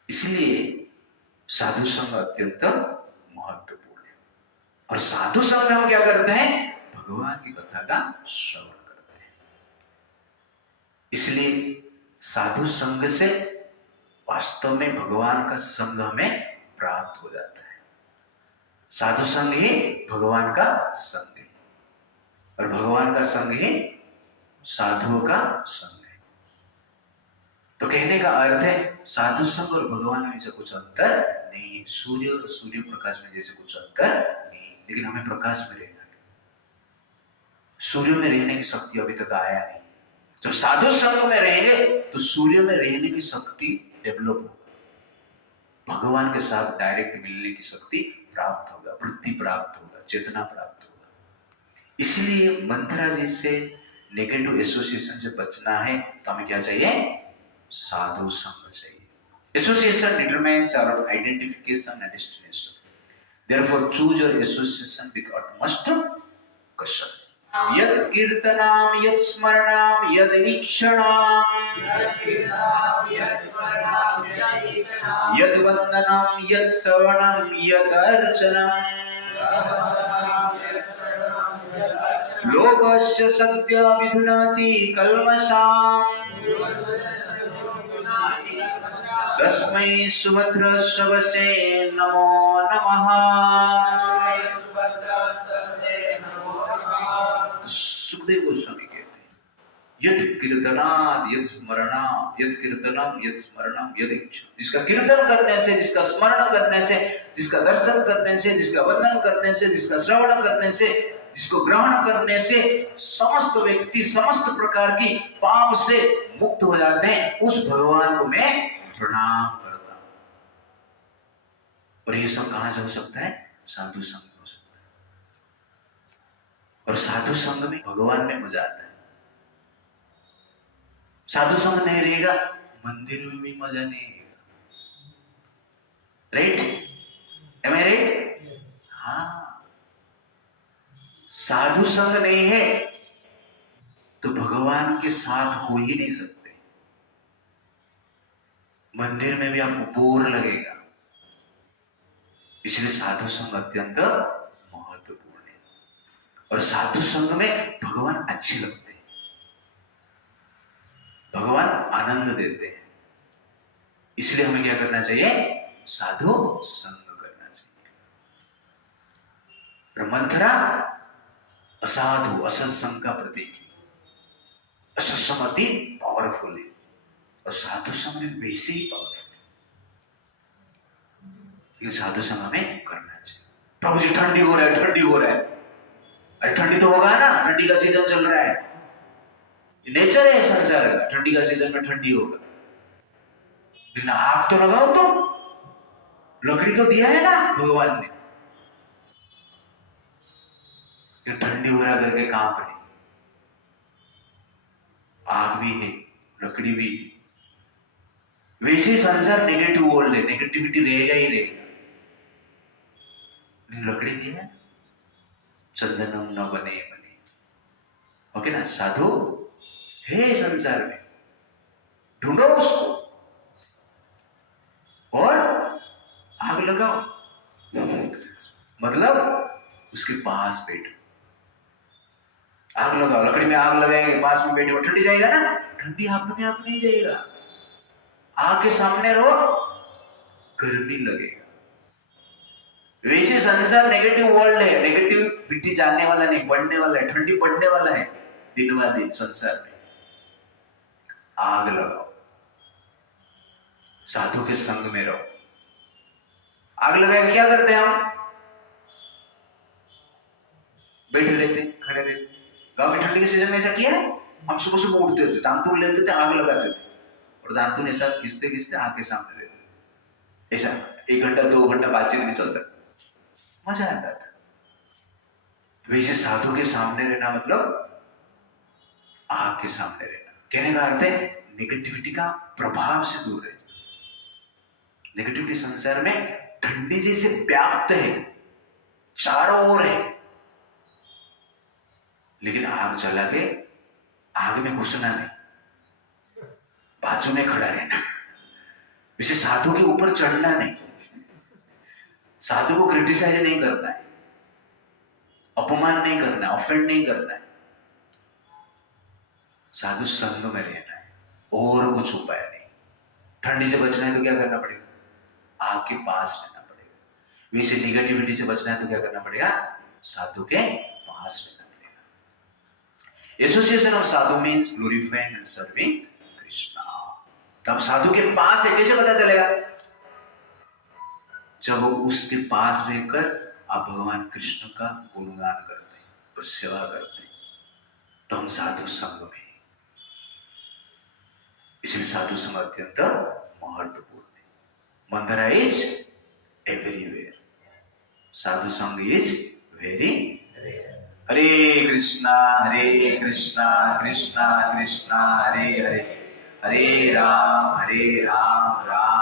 इसलिए साधु संग अत्यंत महत्वपूर्ण है। और साधु संग में हम क्या करते हैं? भगवान की कथा का श्रवण करते हैं। इसलिए साधु संग से वास्तव में भगवान का संग हमें प्राप्त हो जाता है। साधु संग ही भगवान का संग है, और भगवान का संग ही साधुओं का संग है। तो कहने का अर्थ है साधु संग और भगवान में से कुछ अंतर नहीं है। सूर्य और सूर्य प्रकाश में जैसे कुछ अंतर नहीं, लेकिन हमें प्रकाश में रहना है। सूर्य में रहने की शक्ति अभी तक आया नहीं। जब साधु संग में रहेंगे तो सूर्य में रहने की शक्ति डेवलप होगा, भगवान के साथ डायरेक्ट मिलने की शक्ति प्राप्त होगा, वृत्ति प्राप्त होगा, चेतना प्राप्त होगा। इसलिए मंथरा जी से नेगेटिव एसोसिएशन से बचना है तो हमें क्या चाहिए? साधु संग चाहिए। Association determines our identification and destination, therefore choose your association with utmost caution। यत् कीर्तनाम यत् स्मरणाम यत् वीक्षणाम यत् वंदनाम यत् श्रवणम यत् अर्चनम लोभस्य सद्य विधुनाति कल्मषाम तस्मै सुभद्र श्रवसे नमो नमः। सुखदेव गोस्वामी कहते हैं यत् कीर्तनात् यत् स्मरणात् यत् कीर्तनम यत् स्मरणम यत् इच्छा, जिसका कीर्तन करने से, जिसका स्मरण करने से, जिसका दर्शन करने से, जिसका वंदन करने से, जिसका श्रवण करने से, जिसको ग्रहण करने से समस्त व्यक्ति समस्त प्रकार की पाप से मुक्त हो जाते हैं, उस भगवान को मैं प्रणाम करता हूं। और ये सब कहां से हो सकता है? साधु संग हो सकता है। और साधु संग में भगवान में मजा आता है। साधु संग नहीं रहेगा, मंदिर में भी मजा नहीं आएगा। राइट? एम आई राइट? हाँ, साधु संग नहीं है तो भगवान के साथ हो ही नहीं सकते। मंदिर में भी आपको बोर लगेगा। इसलिए साधु संग अत्यंत महत्वपूर्ण है। और साधु संग में भगवान अच्छे लगते हैं, भगवान आनंद देते हैं। इसलिए हमें क्या करना चाहिए? साधु संग करना चाहिए। और मंथरा असाधु असत्संग का प्रतीक है। असत्संग अति पावरफुल है और साधु संग में वैसे ही पावरफुल है। ये साधु संग हमें करना चाहिए। प्रभु जी ठंडी हो रहा है, ठंडी हो रहा है। अरे ठंडी तो होगा ना, ठंडी का सीजन चल रहा है, नेचर है संसार का। ठंडी का सीजन में ठंडी होगा, लेकिन आग तो लगाओ, तो लकड़ी तो दिया है ना भगवान ने। ठंडी हो रहा करके कहां पर आग भी है, लकड़ी भी है। वैसे संसार नेगेटिव वर्ल्ड है, नेगेटिविटी रहेगा ही रहेगा। लकड़ी दी है, चंदनम न बने बने, ओके ना? साधु है संसार में, ढूंढो उसको और आग लगाओ, मतलब उसके पास बैठो। आग लगाओ, लकड़ी में आग लगाएंगे, पास में बैठे, ठंडी जाएगा ना? ठंडी अपने आप नहीं जाएगा। आग के सामने रहो, गर्मी लगेगा। वैसे संसार नेगेटिव वर्ल्ड है, नेगेटिविटी जानने वाला नहीं, बढ़ने वाला है, ठंडी पड़ने वाला है दिन ब दिन संसार में। आग लगाओ, साधु के संग में रहो। आग लगाए क्या करते हैं हम? बैठे रहते, खड़े रहते। गांव में ठंडी के सीजन में ऐसा किया, हम सुबह सुबह उठते थे, दांतुन लेते थे, आग लगाते थे और दांतुन ऐसा घिसते घिसते आग के सामने रहते। ऐसा 1 घंटा 2 घंटा बातचीत भी चलता, मजा आता था। वैसे साधु के सामने रहना मतलब आग के सामने रहना। कहने का अर्थ है नेगेटिविटी का प्रभाव से दूर रहे। नेगेटिविटी संसार में ठंडी जैसे व्याप्त है, चारों ओर है, लेकिन आग जला के आग में घुसना नहीं, बाजू में खड़ा रहना। वैसे साधु के ऊपर चढ़ना नहीं, साधु को क्रिटिसाइज नहीं करना है, अपमान नहीं करना है, ऑफेंड नहीं करना है। साधु संग में रहना है और कुछ उपाय नहीं। ठंडी से बचना है तो क्या करना पड़ेगा? आग के पास रहना पड़ेगा। वैसे निगेटिविटी से बचना है तो क्या करना पड़ेगा? साधु के पास रहना पड़ेगा। Association of Sadhu means glorifying and serving Krishna. तब साधु के पास है कैसे पता चलेगा? जब उसके पास रहकर आप भगवान कृष्ण का गुणगान करते हैं और सेवा करते हैं, तो हम साधु संग में। इसलिए साधु संग अत्यंत महत्वपूर्ण है। मंदिरा is everywhere, sadhu sang is very rare. Hare Krishna Krishna Krishna Hare Hare, Hare Ram Ram